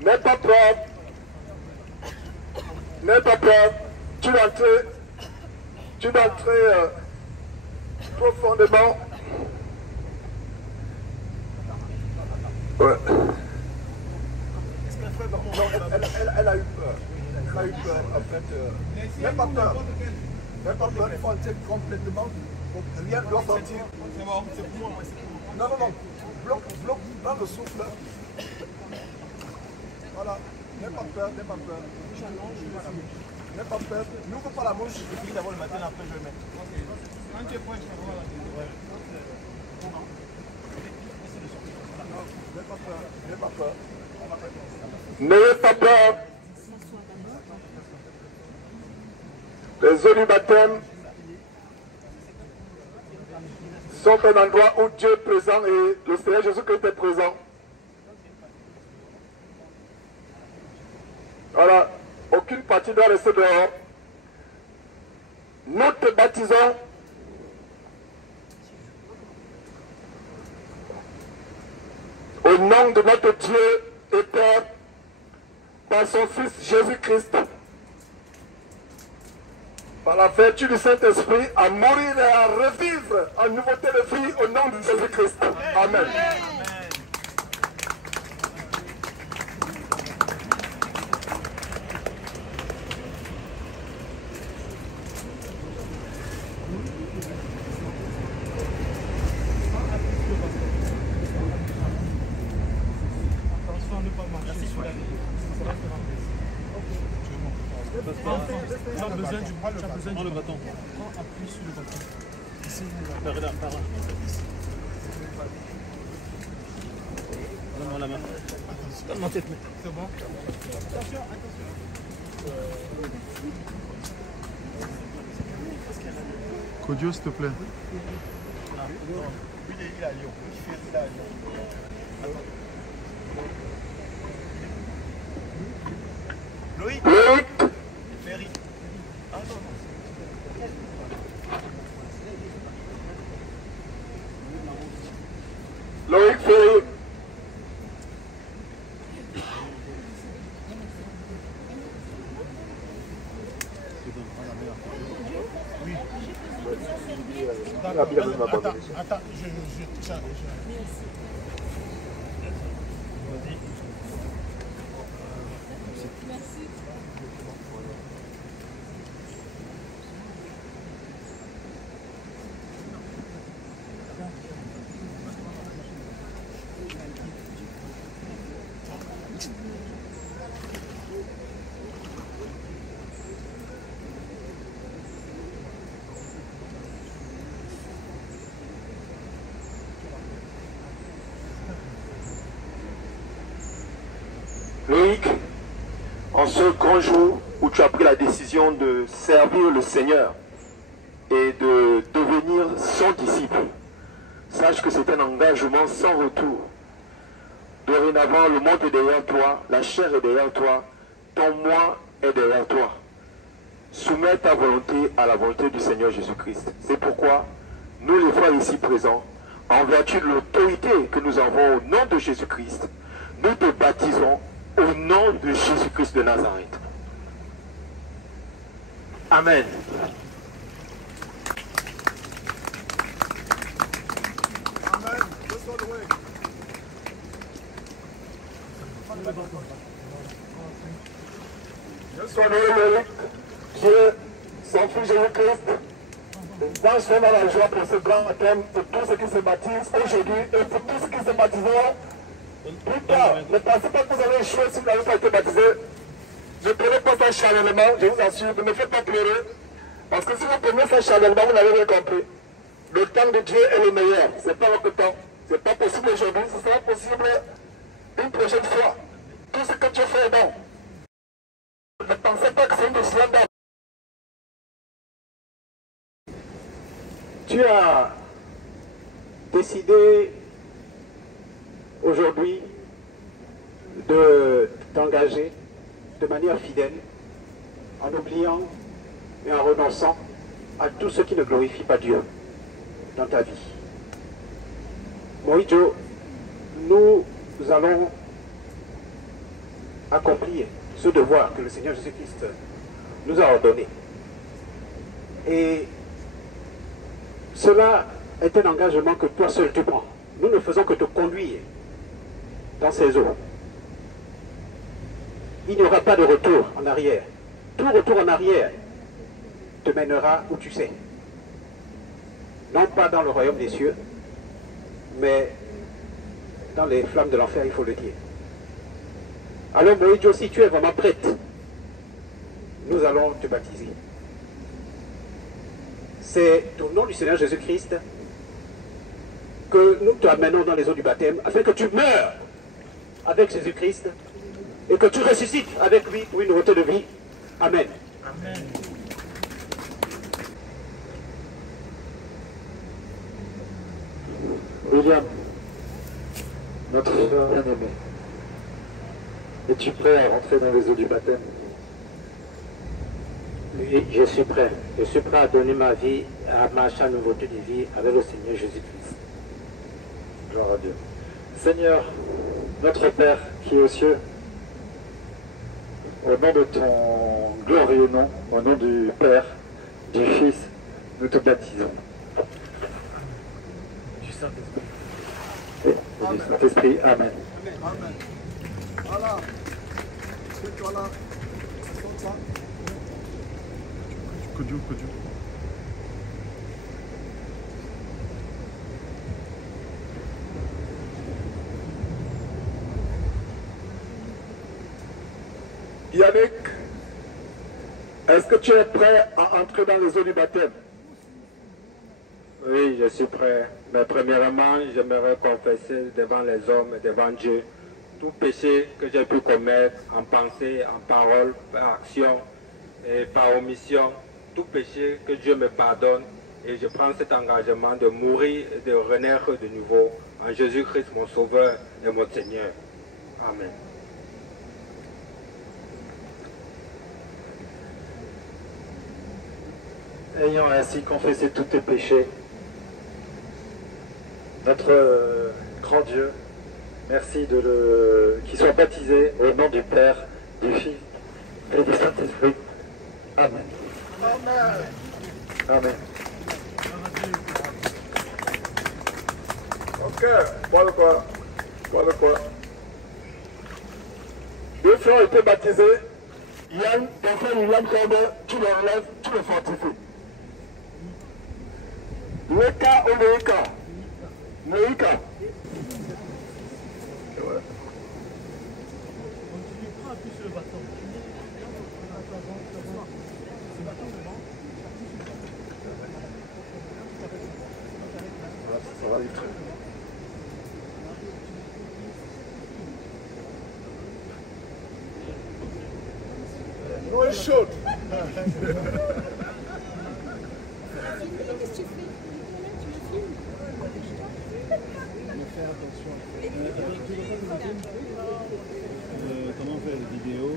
N'aie pas peur. N'aie pas peur. Tu dois entrer profondément. Ouais. Elle a eu peur. Elle a eu peur, en fait. N'aie pas peur. N'aie pas peur, il faut entrer complètement. Rien ne doit sortir. C'est bon, c'est pour moi. Non. Bloque, prends le souffle. Voilà. N'aie pas peur. N'aie pas peur. N'ouvre pas la bouche. Je finis d'abord le matin, après je vais mettre. Quand tu es prêt, je vais voir la vidéo. N'aie pas peur. N'ayez pas peur. Les eaux du baptême sont un endroit où Dieu est présent et le Seigneur Jésus-Christ est présent. Voilà, ok. qu'une partie doit rester dehors. Nous te baptisons au nom de notre Dieu et Père, par son Fils Jésus-Christ, par la vertu du Saint-Esprit, à mourir et à revivre en nouveauté de vie au nom de Jésus-Christ. Amen. Tu as besoin du bras, tu as besoin du bâton. Appuie sur le bâton. Ici, par là. Donne-moi la main. Donne-moi tête. C'est bon. Attention. Kodio, s'il te plaît. Oui, il est à Lyon. Il est à Lyon. Loïc. Ferry. Ah non. Loïc Ferry. Oui. Attends, je Loïc, en ce grand jour où tu as pris la décision de servir le Seigneur et de devenir son disciple, sache que c'est un engagement sans retour. Dorénavant, le monde est derrière toi, la chair est derrière toi, ton moi est derrière toi. Soumets ta volonté à la volonté du Seigneur Jésus-Christ. C'est pourquoi nous, les frères ici présents, en vertu de l'autorité que nous avons au nom de Jésus-Christ, nous te baptisons au nom de Jésus-Christ de Nazareth. Amen. Amen. Je sois Loïc, Dieu, son Fils Jésus-Christ, les anges sont dans la joie pour ce grand baptême, pour tous ceux qui se baptisent aujourd'hui et pour tous ceux qui se baptiseront plus tard. Ne pensez pas que vous allez échouer si vous n'avez pas été baptisé. Ne prenez pas ça charnellement, je vous assure, ne me faites pas pleurer. Parce que si vous prenez ça charnellement, vous n'avez rien compris. Le temps de Dieu est le meilleur. Ce n'est pas votre temps. Ce n'est pas possible aujourd'hui, ce sera possible une prochaine fois. Tout ce que tu fais est bon. Ne pensez pas que c'est une décision d'homme. Tu as décidé aujourd'hui de t'engager de manière fidèle, en oubliant et en renonçant à tout ce qui ne glorifie pas Dieu dans ta vie. Moïjo, nous allons accomplir ce devoir que le Seigneur Jésus-Christ nous a ordonné. Et cela est un engagement que toi seul tu prends. Nous ne faisons que te conduire dans ces eaux. Il n'y aura pas de retour en arrière. Tout retour en arrière te mènera où tu sais. Non pas dans le royaume des cieux, mais dans les flammes de l'enfer, il faut le dire. Alors Moïjo, si tu es vraiment prête, nous allons te baptiser. C'est au nom du Seigneur Jésus-Christ que nous t'amenons dans les eaux du baptême, afin que tu meurs avec Jésus-Christ et que tu ressuscites avec lui pour une nouveauté de vie. Amen. Amen. William, notre frère bien-aimé, es-tu prêt à rentrer dans les eaux du baptême? Oui, je suis prêt. Je suis prêt à donner ma vie, à marcher à nouveauté de vie avec le Seigneur Jésus-Christ. Gloire à Dieu. Seigneur, notre Père qui est aux cieux, au nom de ton glorieux nom, au nom du Père, du Fils, nous te baptisons. Du Saint-Esprit. Et du Saint-Esprit. Amen. Amen. Voilà. C'est toi là. C'est comme ça. Que Dieu. Yannick, est-ce que tu es prêt à entrer dans les eaux du baptême? Oui, je suis prêt. Mais premièrement, j'aimerais confesser devant les hommes et devant Dieu tout péché que j'ai pu commettre en pensée, en parole, par action et par omission. Tout péché que Dieu me pardonne. Et je prends cet engagement de mourir et de renaître de nouveau en Jésus-Christ, mon Sauveur et mon Seigneur. Amen. Ayant ainsi confessé tous tes péchés, notre grand Dieu, merci qu'il soit baptisé au nom du Père, du Fils et du Saint-Esprit. Amen. Amen. Amen. Ok, voilà quoi. Deux frères ont été baptisés. Yann, ton frère Yann Kende, tu le relèves, tu le fortifies. Leka ou Neika? Neika. Ça va vite. No shot. Qu'est-ce que tu fais? Tu me filmes? Fais attention. Comment faire les vidéos?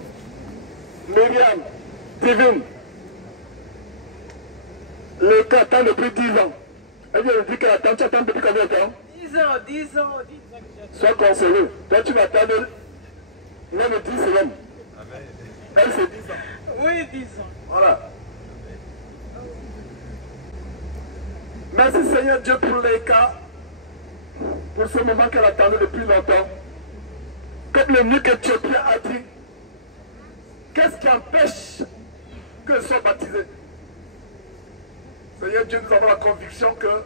Myriam, Divine, le cas attend depuis 10 ans. Elle vient de dire qu'elle attend, tu attends depuis combien de temps? 10 ans. Sois consolé. Toi, tu vas attendre même 10 semaines. Elle, c'est 10 ans. Oui, 10 ans. Voilà. Merci Seigneur Dieu pour les cas, pour ce moment qu'elle attendait depuis longtemps. Comme l'eunuque éthiopien a dit, qu'est-ce qui empêche qu'elle soit baptisée? Seigneur Dieu, nous avons la conviction que,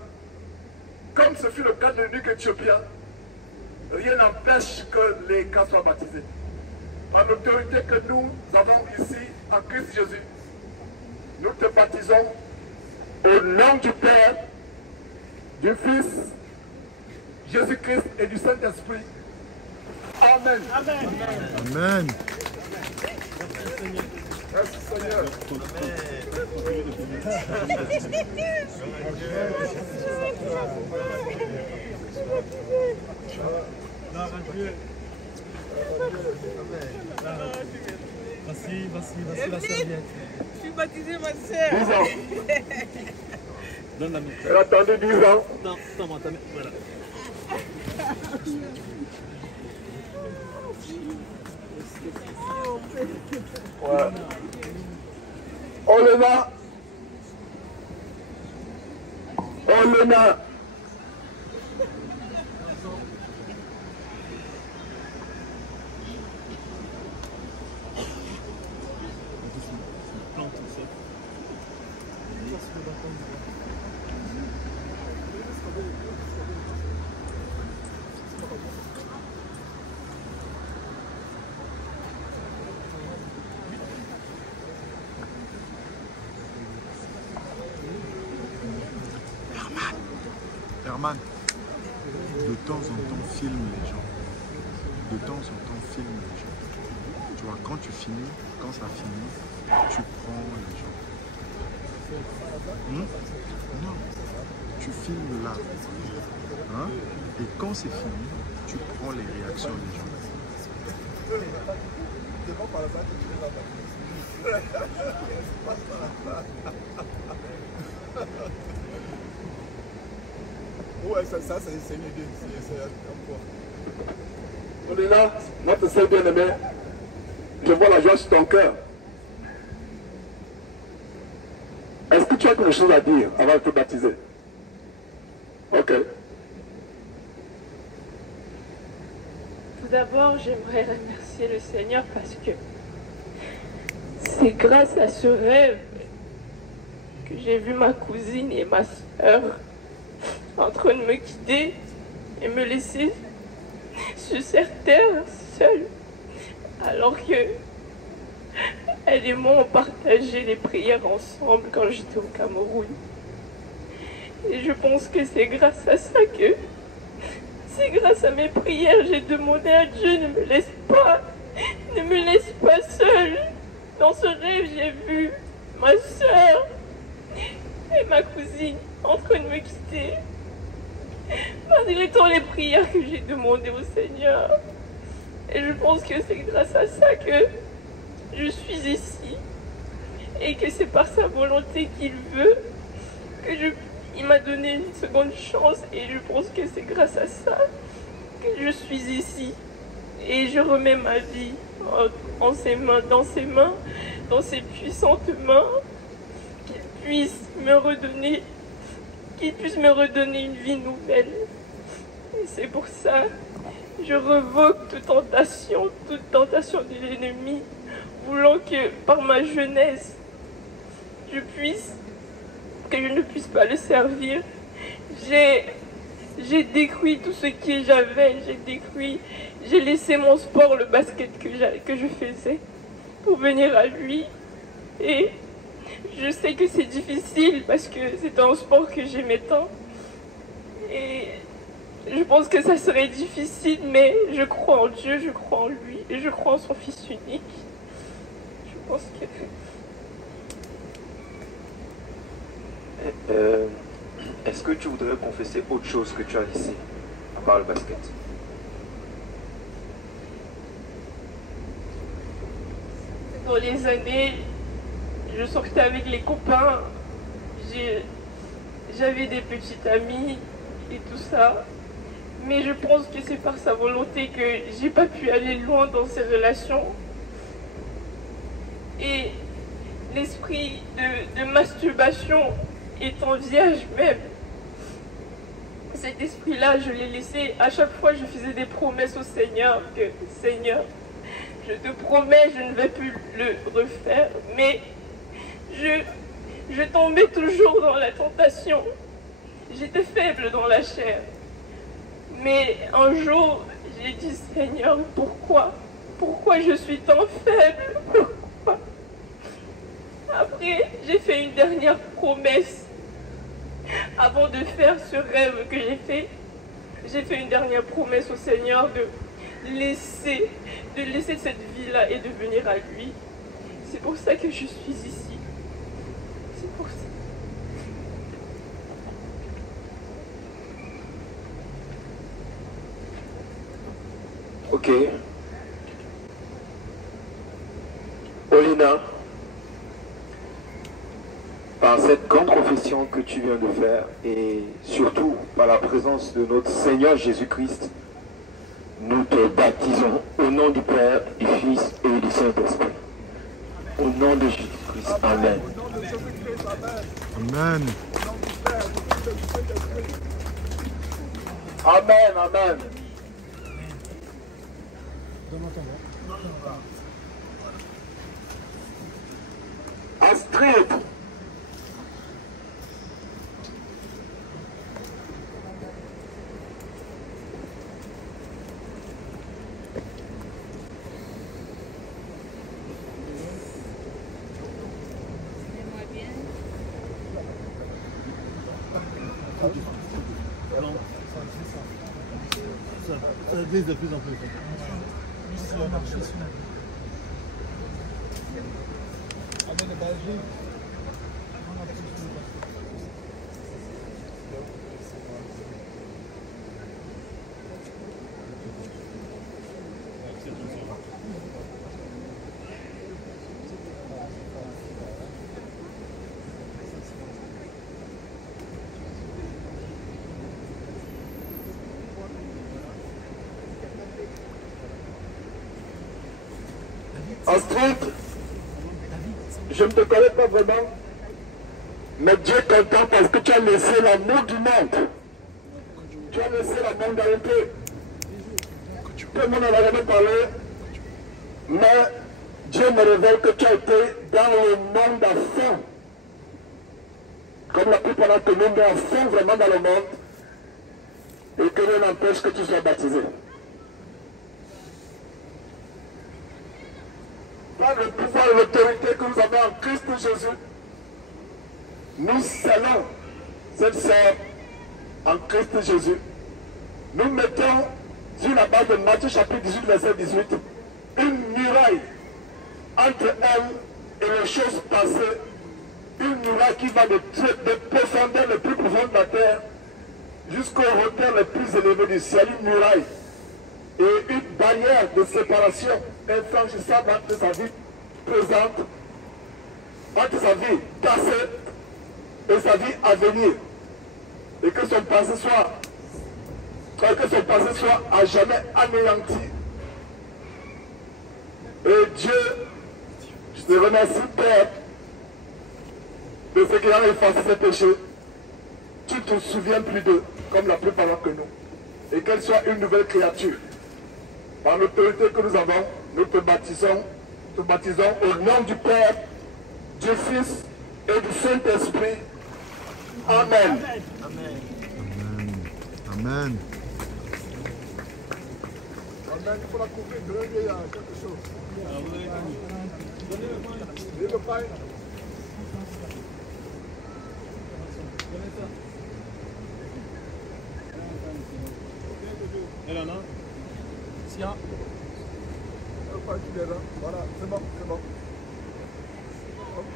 comme ce fut le cas de l'eunuque éthiopien, rien n'empêche que les cas soient baptisés. Par l'autorité que nous avons ici en Christ Jésus, nous te baptisons au nom du Père, du Fils, Jésus-Christ et du Saint-Esprit. Amen. Amen. Merci Seigneur. Voici la serviette. Je suis baptisée, ma sœur. 10 ans. Donne la main. Elle a attendu 10 ans. Non, tends-moi ta main. Voilà. Ouais. Olena. Herman, de temps en temps, filme les gens. De temps en temps, filme les gens. Tu vois, quand tu finis, quand ça finit, tu prends les gens. Non, tu filmes là. Hein? Et quand c'est fini, tu prends les réactions des gens. Ouais, ça c'est une idée. C'est encore. On est là, notre sœur bien-aimée. Je vois la joie sur ton cœur. Est-ce que tu as quelque chose à dire avant de te baptiser? Ok. Tout d'abord, j'aimerais remercier le Seigneur parce que c'est grâce à ce rêve que j'ai vu ma cousine et ma soeur en train de me quitter et me laisser sur cette terre seule, alors que elle et moi ont partagé les prières ensemble quand j'étais au Cameroun. Et je pense que c'est grâce à ça que, c'est grâce à mes prières, j'ai demandé à Dieu, ne me laisse pas seule. Dans ce rêve, j'ai vu ma soeur et ma cousine en train de me quitter. Malgré toutes les prières que j'ai demandées au Seigneur. Et je pense que c'est grâce à ça que je suis ici. Et que c'est par sa volonté qu'il veut que il m'a donné une seconde chance. Et je pense que c'est grâce à ça que je suis ici. Et je remets ma vie dans ses mains, dans ses puissantes mains, qu'il puisse me redonner une vie nouvelle. Et c'est pour ça que je revoque toute tentation de l'ennemi, voulant que par ma jeunesse, que je ne puisse pas le servir. J'ai détruit tout ce que j'avais, j'ai laissé mon sport, le basket que je faisais, pour venir à lui. Et je sais que c'est difficile parce que c'est un sport que j'aimais tant. Et je pense que ça serait difficile, mais je crois en Dieu, je crois en lui, et je crois en son Fils unique. Je pense que... Est-ce que tu voudrais confesser autre chose que tu as ici, à part le basket? Dans les années, je sortais avec les copains, j'avais des petites amies et tout ça. Mais je pense que c'est par sa volonté que j'ai pas pu aller loin dans ces relations. Et l'esprit de masturbation étant vierge même, cet esprit-là, je l'ai laissé. À chaque fois, je faisais des promesses au Seigneur que, Seigneur, je te promets, je ne vais plus le refaire. Mais je tombais toujours dans la tentation. J'étais faible dans la chair. Mais un jour, j'ai dit, Seigneur, pourquoi? Pourquoi je suis tant faible? Pourquoi? Après, j'ai fait une dernière promesse. Avant de faire ce rêve que j'ai fait une dernière promesse au Seigneur de laisser cette vie-là et de venir à lui. C'est pour ça que je suis ici. C'est pour ça. Ok. Olina, par cette grande confession que tu viens de faire et surtout par la présence de notre Seigneur Jésus-Christ, nous te baptisons au nom du Père, du Fils et du Saint-Esprit. Au nom de Jésus-Christ. Amen. Amen. Amen, amen. Astrid. Ça glisse de plus en plus. Astrid, je ne te connais pas vraiment, mais Dieu t'entend parce que tu as laissé l'amour du monde. Tu as laissé la mondialité. Tout le monde en a jamais parlé, mais Dieu me révèle que tu as été dans le monde à fond. Comme la plupart d'entre nous, mais à fond vraiment dans le monde. Et que rien n'empêche que tu sois baptisé. Par le pouvoir et l'autorité que nous avons en Christ Jésus, nous scellons cette sœur en Christ Jésus. Nous mettons sur la base de Matthieu chapitre 18, verset 18, une muraille entre elle et les choses passées. Une muraille qui va de profondeur les plus profondes de la terre jusqu'aux hauteurs les plus élevées du ciel. Une muraille et une barrière de séparation infranchissable entre sa vie présente, entre sa vie passée et sa vie à venir. Et que son passé soit à jamais anéanti. Et Dieu, je te remercie, Père, de ce qu'il a effacé ses péchés. Tu ne te souviens plus d'eux, comme la plupart que nous. Et qu'elle soit une nouvelle créature. Par l'autorité que nous avons, nous te baptisons au nom du Père, du Fils et du Saint-Esprit. Amen. Amen. Amen. Amen. Il faut la couvrir. Il y a quelque chose. Donnez le pain. Elle en a. Sia. Voilà, c'est bon, c'est bon. Ok.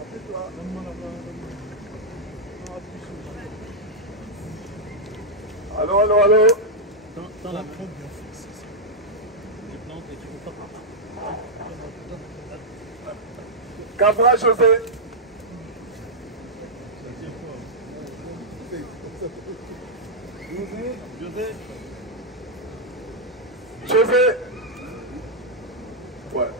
Appuie-toi. Allô, allô, allô. Dans la trompe, bien fait. Tu plantes et tu peux pas. Cabra José. José. Ouais.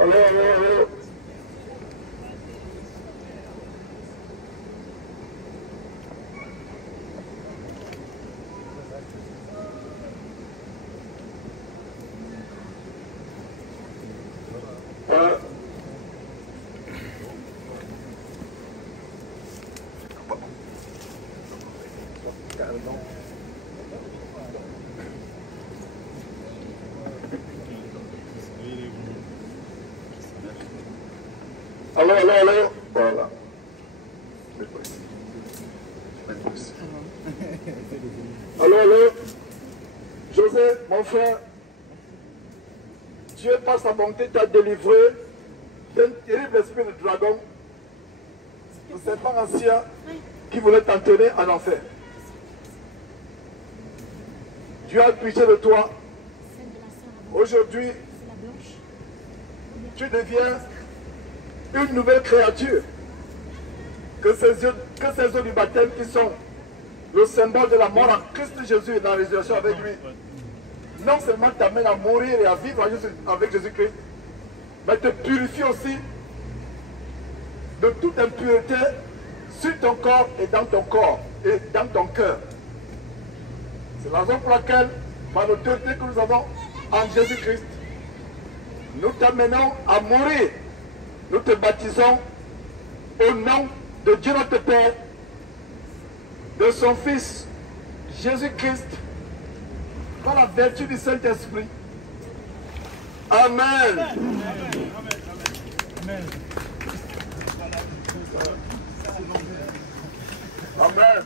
Allô, allô, allô. Allô, allô, allô. Voilà. Allô, allô. José, mon frère, Dieu par sa bonté t'a délivré d'un terrible esprit de dragon, de serpent ancien qui voulait t'entraîner en enfer. Dieu a pitié de toi. Aujourd'hui, tu deviens une nouvelle créature. Que ces eaux du baptême qui sont le symbole de la mort en Christ Jésus et de la résurrection avec lui, non seulement t'amènent à mourir et à vivre avec Jésus-Christ, mais te purifie aussi de toute impureté sur ton corps et dans ton cœur. C'est la raison pour laquelle, par l'autorité que nous avons en Jésus-Christ, nous t'amenons à mourir. Nous te baptisons au nom de Dieu notre Père, de son Fils, Jésus-Christ, par la vertu du Saint-Esprit. Amen. Amen. Amen.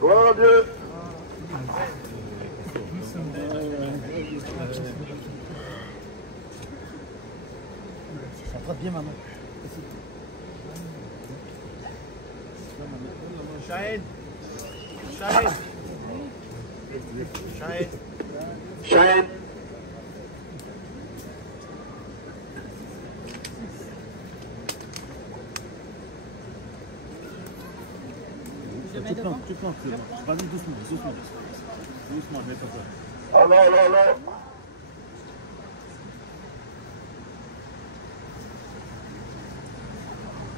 Gloire à Dieu. Ça frappe bien, maman. Shine. Shine. Shine. Shine. Tu plantes. Vas-y doucement. Doucement, mets pas ça. Alors.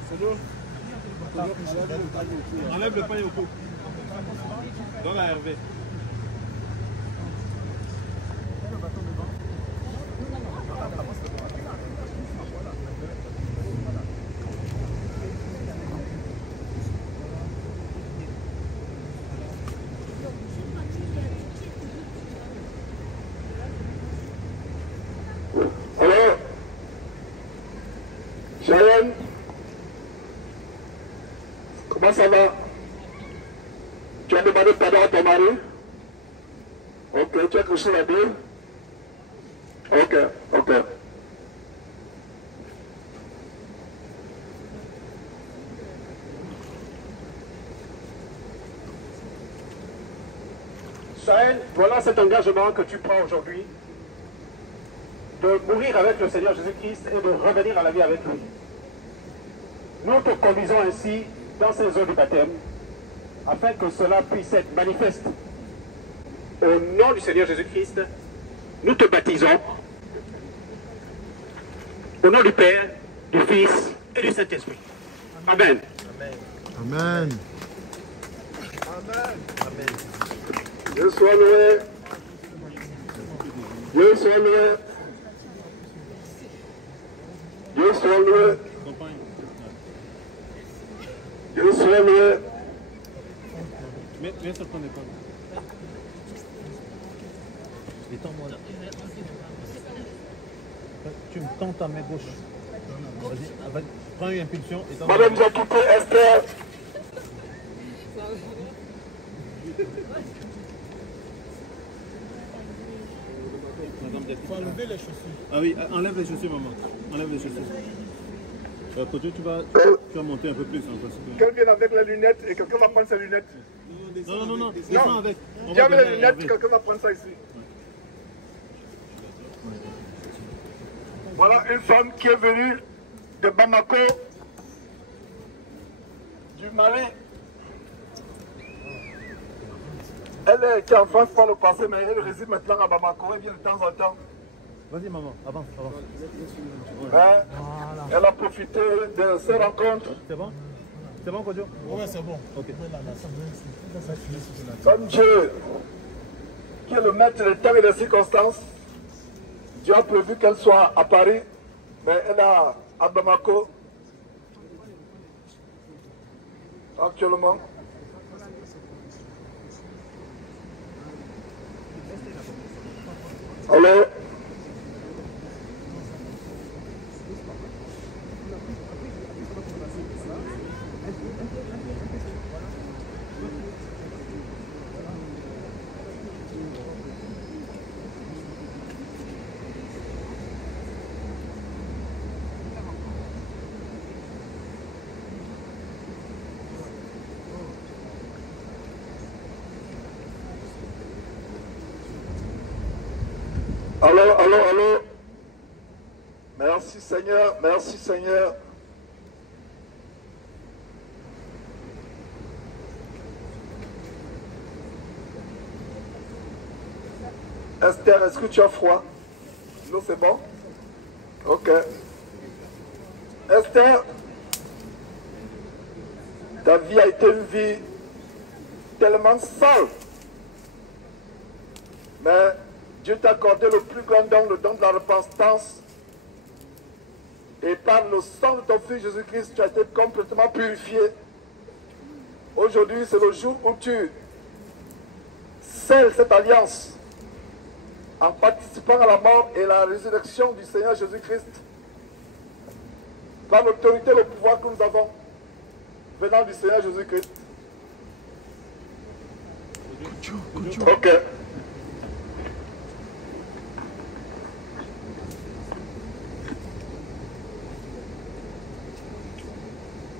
C'est l'eau. Enlève le pain au pot. Donne à Hervé. Alors, Cheyenne, comment ça va? Tu as demandé pardon à ton mari? Ok, tu as couché la deux? Ok. Sahel, voilà cet engagement que tu prends aujourd'hui de mourir avec le Seigneur Jésus-Christ et de revenir à la vie avec lui. Nous te conduisons ainsi dans ces eaux du baptême afin que cela puisse être manifeste. Au nom du Seigneur Jésus-Christ, nous te baptisons au nom du Père, du Fils et du Saint-Esprit. Amen. Amen. Dieu soit loué. Dieu soit loué. Dieu soit loué. Dieu soit loué. Viens sur ton épaule. Étends-moi là. Tu me tends ta main gauche. Vas-y, prends une impulsion. Madame Jacoupé, Esther. Il faut enlever les chaussures. Ah oui, enlève les chaussures, maman. Enlève les chaussures. Côté, tu vas monter un peu plus. Quelqu'un vient avec les lunettes et quelqu'un va prendre ses lunettes. Non. Descends avec. Viens avec les lunettes, quelqu'un va prendre ça ici. Voilà une femme qui est venue de Bamako, du Mali. Elle était en France par le passé, mais elle réside maintenant à Bamako. Elle vient de temps en temps. Vas-y, maman, avance. Elle a profité de ces rencontres. C'est bon? C'est bon, Kodio? Oui, c'est bon. Ok. Comme Dieu, qui est le maître des temps et des circonstances, Dieu a prévu qu'elle soit à Paris, mais elle est à Bamako actuellement. Allô? Allô. Merci Seigneur. Esther, est-ce que tu as froid? Non, c'est bon? Ok. Esther, ta vie a été une vie tellement sale. Mais Dieu t'a accordé le plus grand don, le don de la repentance. Et par le sang de ton Fils Jésus-Christ, tu as été complètement purifié. Aujourd'hui, c'est le jour où tu scelles cette alliance en participant à la mort et la résurrection du Seigneur Jésus-Christ. Par l'autorité et le pouvoir que nous avons venant du Seigneur Jésus-Christ. Ok.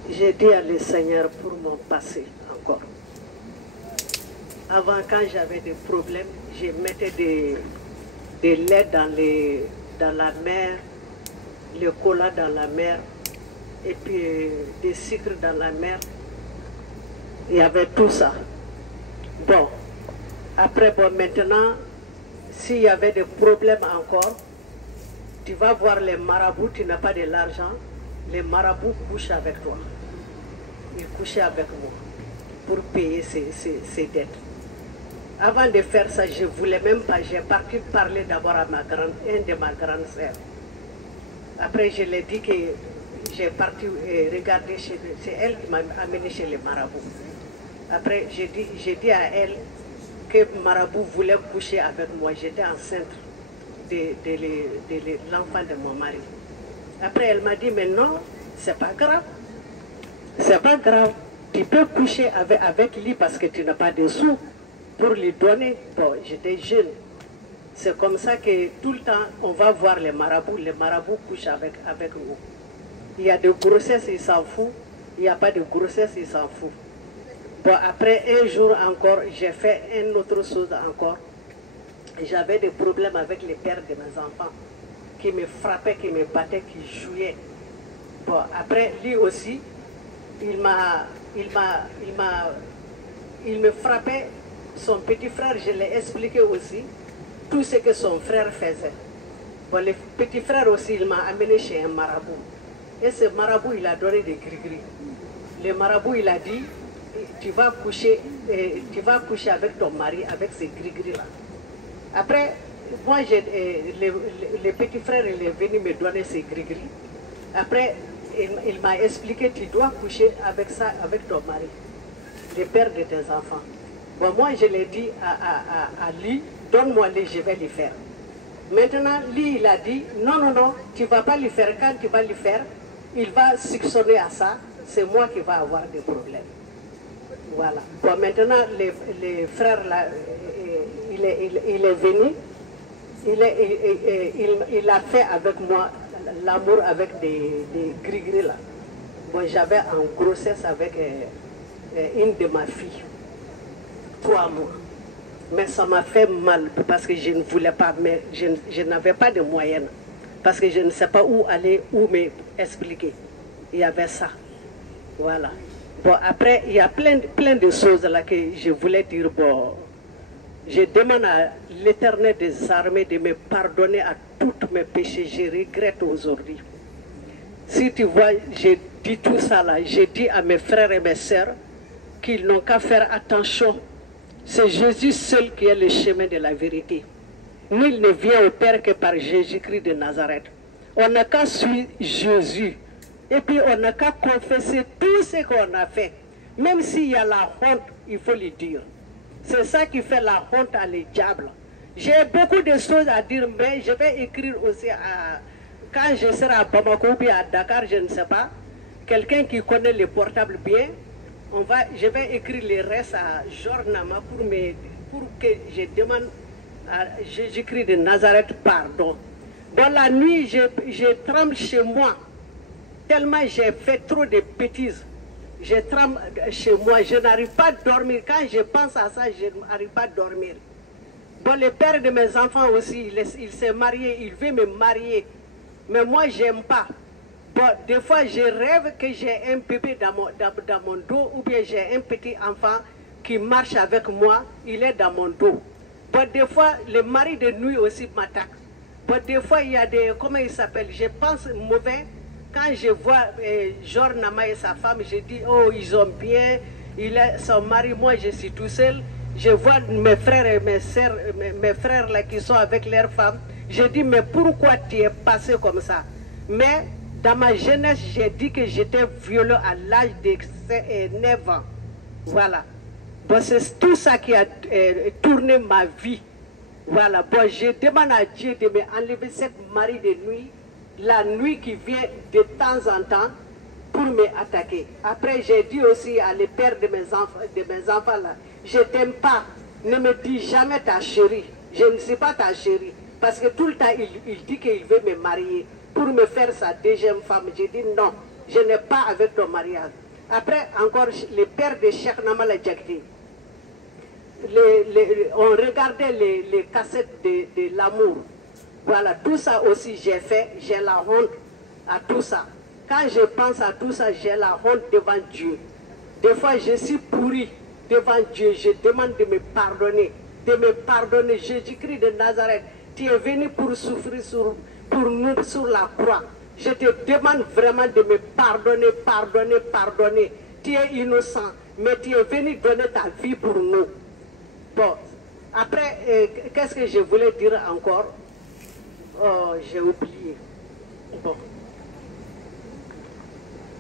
J'ai dit à le Seigneur pour mon passé encore. Avant, quand j'avais des problèmes, je mettais des laits dans la mer, le cola dans la mer, et puis des sucres dans la mer. Il y avait tout ça. Bon, après, bon, maintenant, s'il y avait des problèmes encore, tu vas voir les marabouts, tu n'as pas de l'argent, les marabouts couchent avec toi. Ils couchaient avec moi pour payer ses dettes. Avant de faire ça, je ne voulais même pas, j'ai parti parler d'abord à une de ma grande sœur. Après, je lui ai dit que j'ai parti regarder c'est elle qui m'a amené chez les marabouts. Après, j'ai dit à elle que marabout voulait coucher avec moi. J'étais enceinte de l'enfant de mon mari. Après, elle m'a dit, mais non, c'est pas grave. C'est pas grave. Tu peux coucher avec lui parce que tu n'as pas de sous pour lui donner. Bon, j'étais jeune. C'est comme ça que tout le temps, on va voir les marabouts couchent avec nous. Il y a de grossesse, ils s'en foutent. Il n'y a pas de grossesse, ils s'en foutent. Bon, après un jour encore, j'ai fait une autre chose encore. J'avais des problèmes avec les pères de mes enfants qui me frappaient, qui me battaient, qui jouaient. Bon, après, lui aussi, il me frappait. Son petit frère, je l'ai expliqué aussi, tout ce que son frère faisait. Bon, le petit frère aussi, il m'a amené chez un marabout. Et ce marabout, il a donné des gris-gris. Le marabout, il a dit, tu vas coucher avec ton mari, avec ces gris-gris-là. Après, moi, le petit frère, il est venu me donner ces gris-gris. Après, il m'a expliqué, tu dois coucher avec ça, avec ton mari, le père de tes enfants. Bon, moi, je l'ai dit à lui, donne-moi-les, je vais les faire. Maintenant, lui, il a dit, non, non, non, tu ne vas pas le faire. Quand tu vas le faire, il va succomber à ça. C'est moi qui vais avoir des problèmes. Voilà. Bon, maintenant, les frères, là, il est venu. Il a fait avec moi l'amour avec des gris-gris, là. Bon, j'avais en grossesse avec une de ma fille. 3 mois. Mais ça m'a fait mal parce que je ne voulais pas, mais je n'avais pas de moyens. Parce que je ne sais pas où aller, où m'expliquer. Il y avait ça. Voilà. Bon, après, il y a plein de choses là que je voulais dire. Bon, je demande à l'Éternel des armées de me pardonner à tous mes péchés. Je regrette aujourd'hui. Si tu vois, j'ai dit tout ça là, j'ai dit à mes frères et mes sœurs qu'ils n'ont qu'à faire attention. C'est Jésus seul qui est le chemin de la vérité. Nul ne vient au Père que par Jésus-Christ de Nazareth. On n'a qu'à suivre Jésus. Et puis on n'a qu'à confesser tout ce qu'on a fait. Même s'il y a la honte, il faut le dire. C'est ça qui fait la honte à les diables. J'ai beaucoup de choses à dire, mais je vais écrire aussi quand je serai à Bamako ou à Dakar, je ne sais pas. Quelqu'un qui connaît le portable bien, je vais écrire le reste à Georges Nama pour que je demande à Jésus-Christ de Nazareth pardon. Dans la nuit, je tremble chez moi. Tellement j'ai fait trop de bêtises. Je tremble chez moi. Je n'arrive pas à dormir. Quand je pense à ça, je n'arrive pas à dormir. Bon, le père de mes enfants aussi, il s'est marié. Il veut me marier. Mais moi, je n'aime pas. Bon, des fois, je rêve que j'ai un bébé dans mon dos ou bien j'ai un petit enfant qui marche avec moi, il est dans mon dos. Bon, des fois, le mari de nuit aussi m'attaque. Bon, des fois, il y a des, comment il s'appelle, je pense mauvais. Quand je vois Georges Nama et sa femme, je dis, oh, ils ont bien, il est son mari, moi je suis tout seul. Je vois mes frères et mes sœurs, mes frères là qui sont avec leurs femmes. Je dis, mais pourquoi tu es passé comme ça? Mais dans ma jeunesse, j'ai dit que j'étais violée à l'âge de 9 ans. Voilà. Bon, c'est tout ça qui a tourné ma vie. Voilà. Bon, je demande à Dieu de m'enlever cette mari de nuit, la nuit qui vient de temps en temps pour m'attaquer. Après, j'ai dit aussi à le père de mes enfants là, je t'aime pas, ne me dis jamais ta chérie. Je ne suis pas ta chérie. Parce que tout le temps, il dit qu'il veut me marier pour me faire sa deuxième femme. J'ai dit non, je n'ai pas avec ton mariage. Après, encore, le père de Cheikh Namala Djakti, on regardait les cassettes de l'amour. Voilà, tout ça aussi j'ai fait, j'ai la honte à tout ça. Quand je pense à tout ça, j'ai la honte devant Dieu. Des fois, je suis pourri devant Dieu, je demande de me pardonner. De me pardonner. Jésus-Christ de Nazareth, tu es venu pour souffrir pour nous sur la croix. Je te demande vraiment de me pardonner, pardonner, pardonner. Tu es innocent, mais tu es venu donner ta vie pour nous. Bon, après, qu'est-ce que je voulais dire encore? Oh, j'ai oublié. Bon.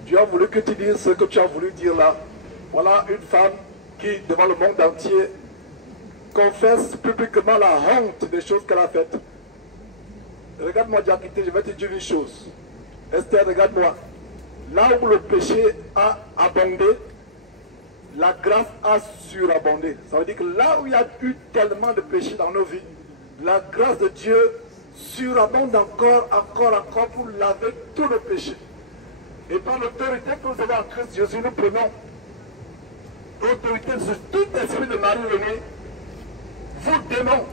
Dieu a voulu que tu dises ce que tu as voulu dire là. Voilà une femme qui, devant le monde entier, confesse publiquement la honte des choses qu'elle a faites. Regarde-moi, Diakité, je vais te dire une chose. Esther, regarde-moi. Là où le péché a abondé, la grâce a surabondé. Ça veut dire que là où il y a eu tellement de péché dans nos vies, la grâce de Dieu surabonde encore pour laver tout le péché. Et par l'autorité que vous avez en Christ Jésus, nous prenons l'autorité sur tout esprit de Marie-Renée, vous démons,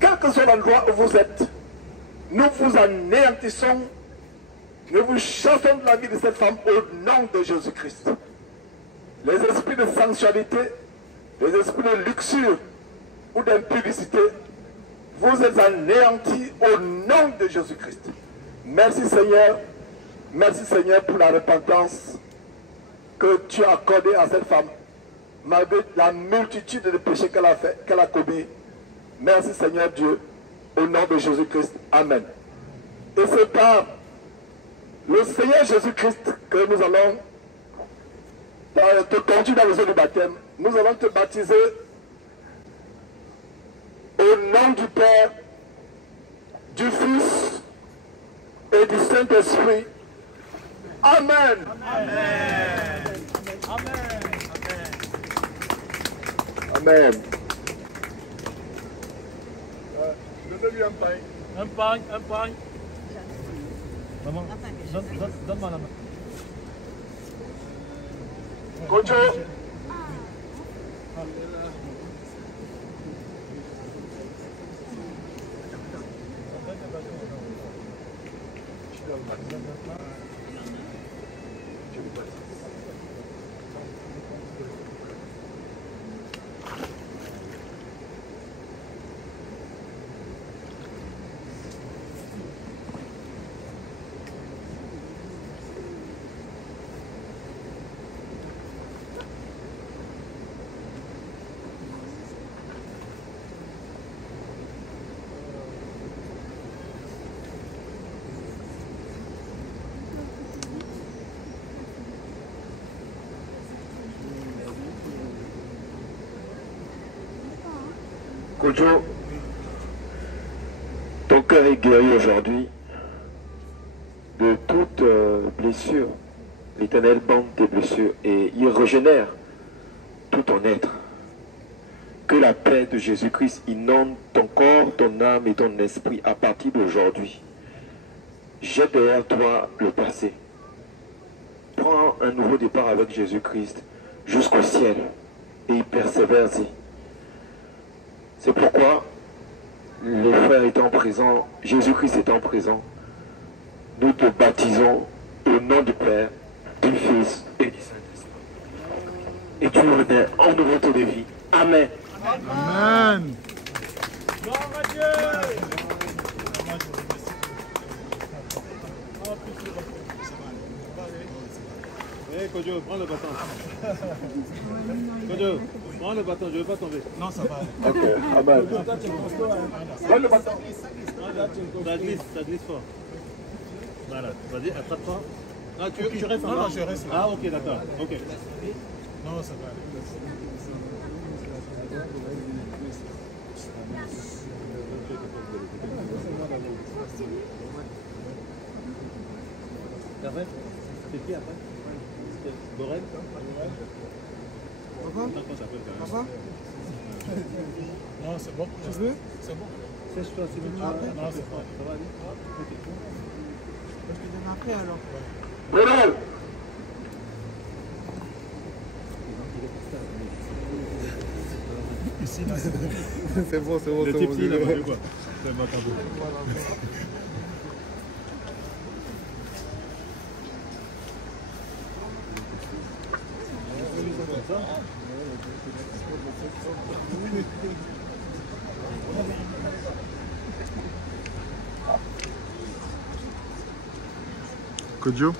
quel que soit l'endroit où vous êtes, nous vous anéantissons, nous vous chassons de la vie de cette femme au nom de Jésus-Christ. Les esprits de sensualité, les esprits de luxure ou d'impudicité, vous êtes anéantis au nom de Jésus-Christ. Merci Seigneur pour la repentance que tu as accordée à cette femme, malgré la multitude de péchés qu'elle a commis. Merci Seigneur Dieu, au nom de Jésus-Christ. Amen. Et c'est par le Seigneur Jésus-Christ que nous allons te conduire dans les eaux du baptême. Nous allons te baptiser au nom du Père, du Fils et du Saint-Esprit. Amen. Amen. Amen. Amen. Donnez-lui un pain. Un pain, un pain. Maman, donne-moi la main. Kojo. Kojo, ton cœur est guéri aujourd'hui de toute blessure. L'Éternel bande tes blessures et il régénère tout ton être. Que la paix de Jésus-Christ inonde ton corps, ton âme et ton esprit à partir d'aujourd'hui. Jette derrière toi le passé. Prends un nouveau départ avec Jésus-Christ jusqu'au ciel et y persévère-y. C'est pourquoi les frères étant présents, Jésus-Christ étant présent, nous te baptisons au nom du Père, du Fils et du Saint-Esprit. Et tu renais en nouveauté de vie. Amen. Amen. Gloire à Dieu. Hey Kojo, prends le bâton. Kojo, prends le bâton, je ne vais pas tomber. Non, ça va. Ok, amen. Prends le bâton. Ça glisse fort. Voilà, vas-y, attrape-toi. Ah, Tu restes là. Non, je reste là. Ah, ok, d'accord. Ok. Non, ça va. Après, c'était qui après? C'était Borel? Papa? Non, c'est bon. Tu veux? C'est bon. Sèche-toi, c'est bon. Non, c'est pas. Ça va aller? Je te donne après alors. Lionel! C'est bon, c'est bon. Le type, il a mangé quoi? C'est un macabre. Kodjo?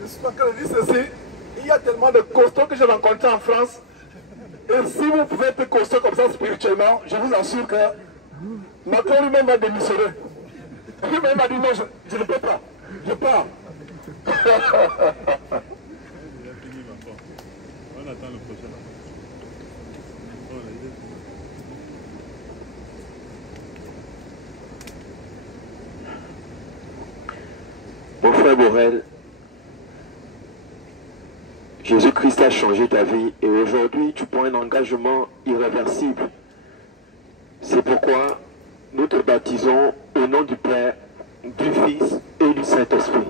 J'espère que je dis ceci, il y a tellement de costauds que j'ai rencontrés en France. Et si vous pouvez être costaud comme ça spirituellement, je vous assure que Macron lui-même va démissionner. Lui-même a dit non, je ne peux pas. Je pars. On attend le prochain. Mon frère Borel, Jésus-Christ a changé ta vie et aujourd'hui tu prends un engagement irréversible. C'est pourquoi nous te baptisons au nom du Père, du Fils et du Saint-Esprit.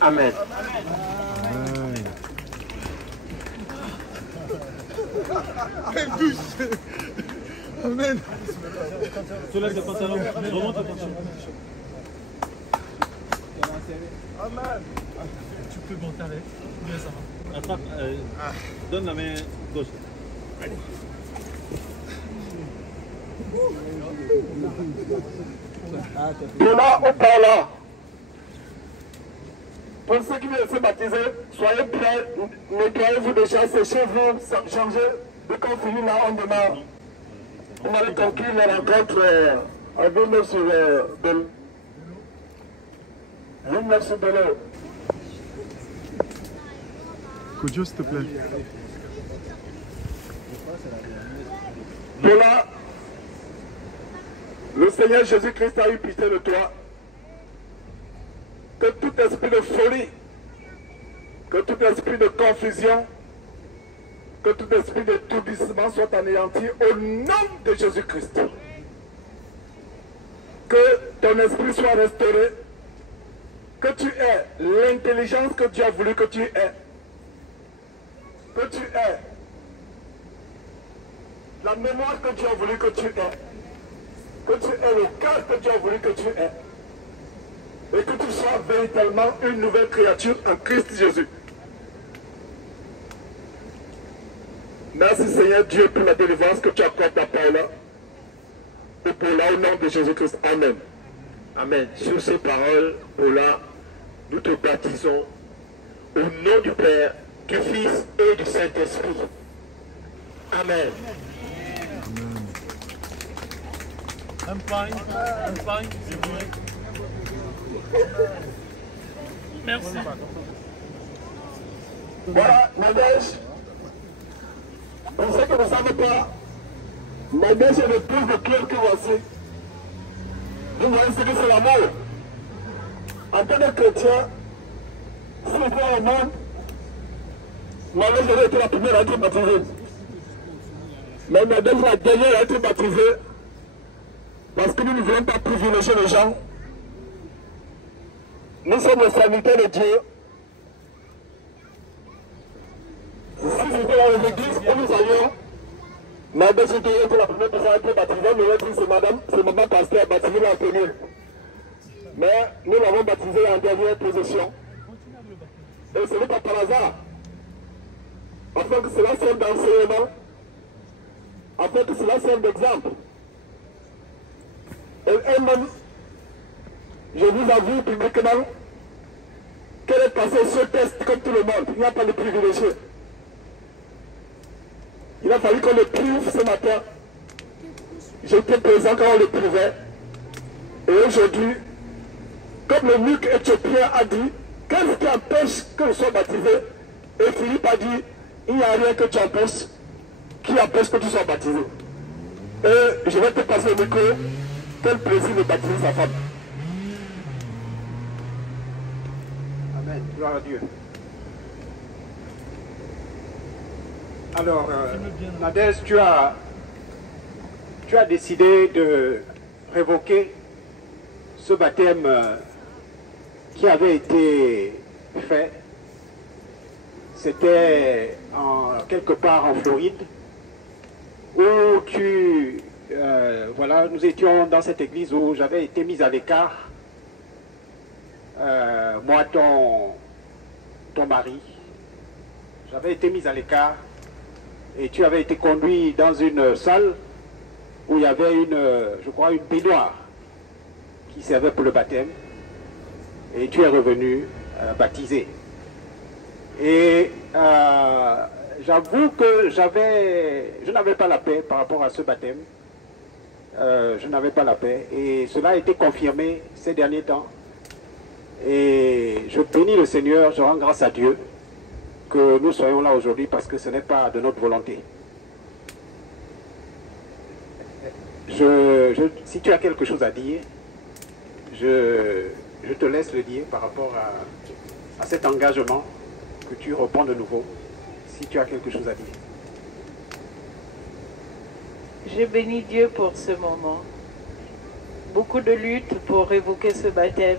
Amen. Amen. Soulève le pantalon, remonte le pantalon. Amen. Tu peux monter avec. Bien, ça va. Attrape, donne la main gauche. Allez. De là ou par là. Pour ceux qui viennent se baptiser, soyez prêts, nettoyez-vous déjà, séchez-vous, changez. Dès qu'on finit là, on démarre. On va aller conclure la rencontre à Villeneuve sur Bello. Villeneuve sur Bello. Kodjo, s'il te plaît. De là, le Seigneur Jésus-Christ a eu pitié de toi. Que tout esprit de folie, que tout esprit de confusion, que tout esprit de d'étourdissement soit anéanti au nom de Jésus-Christ. Que ton esprit soit restauré, que tu aies l'intelligence que Dieu a voulu que tu aies, que tu aies la mémoire que Dieu a voulu que tu aies, que tu aies le cœur que Dieu a voulu que tu aies, et que tu sois véritablement une nouvelle créature en Christ Jésus. Merci Seigneur Dieu pour la délivrance que tu accordes à Paula et pour là au nom de Jésus-Christ. Amen. Amen. Sur ces paroles, Paula, nous te baptisons au nom du Père, du Fils et du Saint-Esprit. Amen. Un pain, s'il vous plaît. Merci. Voilà, Nadège. Pour ceux qui ne savent pas, Nadège est le plus de cœur que voici. Vous voyez ce que c'est l'amour. En tant que chrétien, si vous êtes au monde, Nadège aurait été la première à être baptisée. Mais Nadège est la dernière à être baptisée. Parce que nous ne voulons pas privilégier les gens. Nous sommes les serviteurs de Dieu. Si c'était dans l'église où nous allions, Nadège était la première personne à être baptisée, mais elle dit c'est maman pasteur baptisée la première. Mais nous l'avons baptisée en dernière position. Et ce n'est pas par hasard. Afin que cela serve d'enseignement, afin que cela serve d'exemple. Et elle-même, je vous avoue publiquement qu'elle est passée ce test comme tout le monde. Il n'y a pas de privilégié. Il a fallu qu'on le prouve ce matin. J'étais présent quand on le prouvait. Et aujourd'hui, comme le nuque éthiopien a dit, qu'est-ce qui empêche que je sois baptisé. Et Philippe a dit, il n'y a rien que tu empêches qui empêche que tu sois baptisé. Et je vais te passer le micro. Quel plaisir de baptiser sa femme. Amen. Gloire à Dieu. Alors, Nadège, tu as décidé de révoquer ce baptême qui avait été fait. C'était quelque part en Floride, où voilà, nous étions dans cette église où j'avais été mis à l'écart, moi, ton mari. J'avais été mis à l'écart et tu avais été conduit dans une salle où il y avait je crois, une baignoire qui servait pour le baptême, et tu es revenu baptisé. Et j'avoue que je n'avais pas la paix par rapport à ce baptême. Je n'avais pas la paix, et cela a été confirmé ces derniers temps. Et je bénis le Seigneur, je rends grâce à Dieu que nous soyons là aujourd'hui, parce que ce n'est pas de notre volonté. Si tu as quelque chose à dire, je te laisse le dire par rapport à cet engagement que tu reprends de nouveau, si tu as quelque chose à dire. Je bénis Dieu pour ce moment. Beaucoup de luttes pour révoquer ce baptême,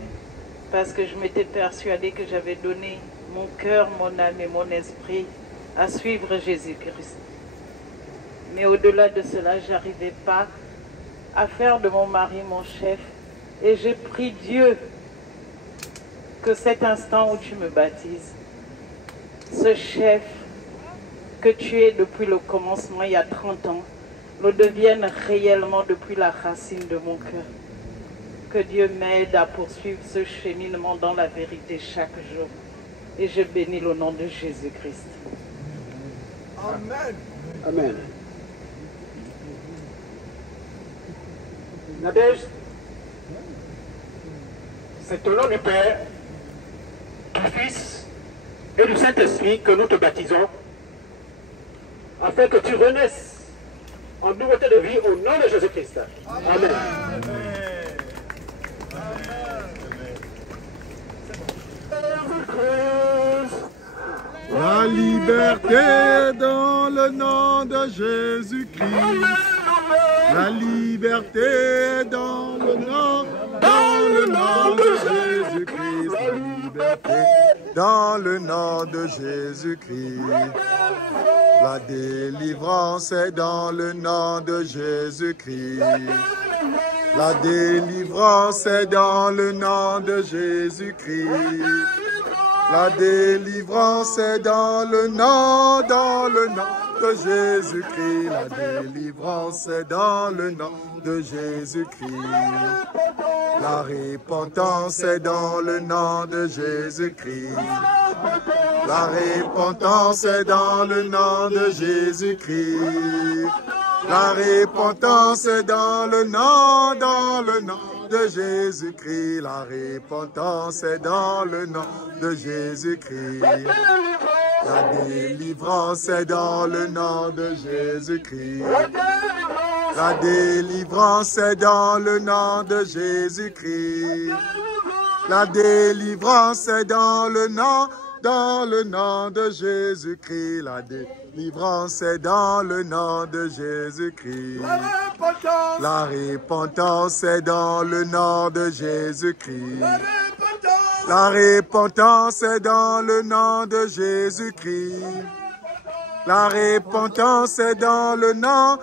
parce que je m'étais persuadée que j'avais donné mon cœur, mon âme et mon esprit à suivre Jésus-Christ. Mais au-delà de cela, je n'arrivais pas à faire de mon mari mon chef. Et j'ai prié Dieu que cet instant où tu me baptises, ce chef que tu es depuis le commencement, il y a 30 ans, le devienne réellement depuis la racine de mon cœur. Que Dieu m'aide à poursuivre ce cheminement dans la vérité chaque jour. Et je bénis le nom de Jésus-Christ. Amen. Amen. Nadège, c'est au nom du Père, du Fils et du Saint-Esprit que nous te baptisons, afin que tu renaisses en nouveauté de vie au nom de Jésus-Christ. Amen. La liberté dans le nom de Jésus-Christ. La liberté dans le nom de Jésus-Christ. La liberté dans le nom de Jésus-Christ. La délivrance est dans le nom de Jésus-Christ. La délivrance est dans le nom de Jésus-Christ. La délivrance est dans le nom de Jésus-Christ. La délivrance est dans le nom de Jésus-Christ. La repentance est dans le nom de Jésus-Christ. La repentance est dans le nom de Jésus-Christ. La repentance est dans le nom de Jésus-Christ. La repentance est dans le nom de Jésus-Christ. La délivrance est dans le nom de Jésus-Christ. La délivrance est dans le nom de Jésus-Christ. La délivrance est dans le nom de Jésus-Christ. La délivrance est dans le nom de Jésus-Christ. La repentance est dans le nom de Jésus-Christ. La repentance est dans le nom de Jésus-Christ. La repentance est dans le nom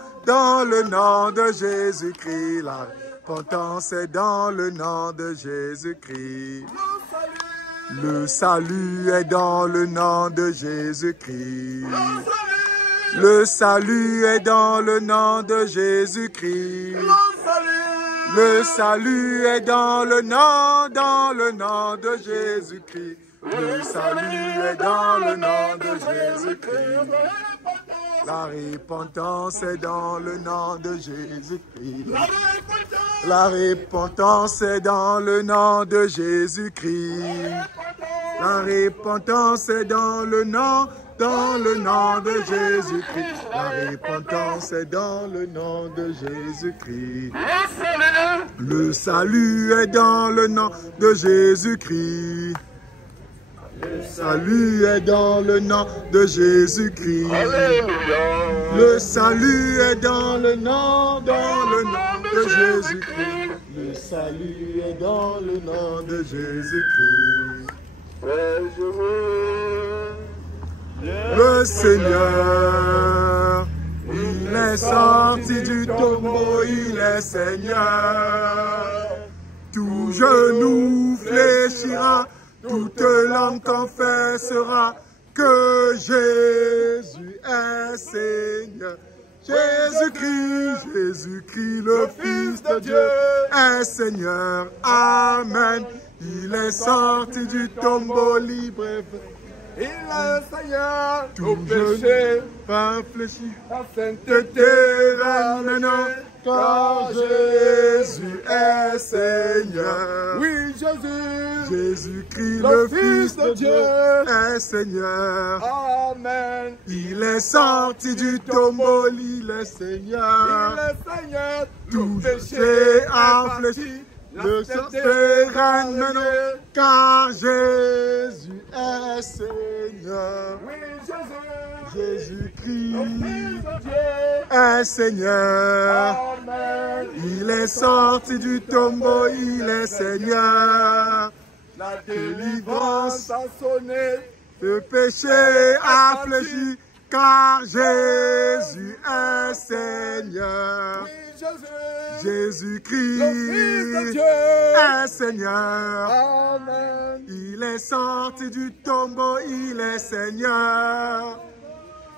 de Jésus-Christ. La repentance est dans le nom de Jésus-Christ. Le salut est dans le nom de Jésus-Christ. Le salut est dans le nom de Jésus-Christ. Le salut est dans le nom de Jésus-Christ. Le salut est dans le nom de Jésus-Christ. La repentance est dans le nom de Jésus-Christ. La repentance est dans le nom de Jésus-Christ. La repentance est dans le nom de Jésus-Christ. La repentance est dans le nom de Jésus-Christ. Le salut est dans le nom de Jésus-Christ. Le salut est dans le nom de Jésus-Christ. Le salut est dans le nom de Jésus-Christ. Le salut est dans le nom de Jésus-Christ. Le Seigneur, il est sorti du tombeau, il est Seigneur. Tout genou fléchira, toute langue confessera que Jésus est Seigneur. Jésus-Christ, Jésus-Christ, le Fils de Dieu, est Seigneur. Amen. Il est sorti du tombeau libre. Il est Seigneur. Tout péché réfléchit. La sainteté règne maintenant. Car Jésus est Seigneur. Oui, Jésus. Jésus-Christ, le Fils de Dieu, est Seigneur. Amen. Il est sorti du tombeau, il est Seigneur. Il est Seigneur. Tout péché affléchi. Le sainteté règne maintenant. Car Jésus est Seigneur. Oui, Jésus. Jésus-Christ est Seigneur. Amen. Il est sorti du tombeau, il est Seigneur. La délivrance a sonné, le péché a fléchi, car Jésus est Seigneur. Oui, Jésus-Christ est Seigneur. Amen. Il est sorti du tombeau, il est Seigneur.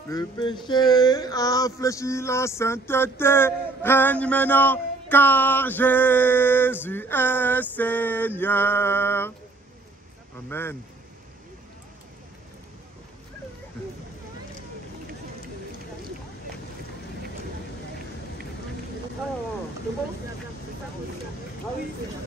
Le péché a fléchi, la sainteté règne maintenant, car Jésus est Seigneur. Amen.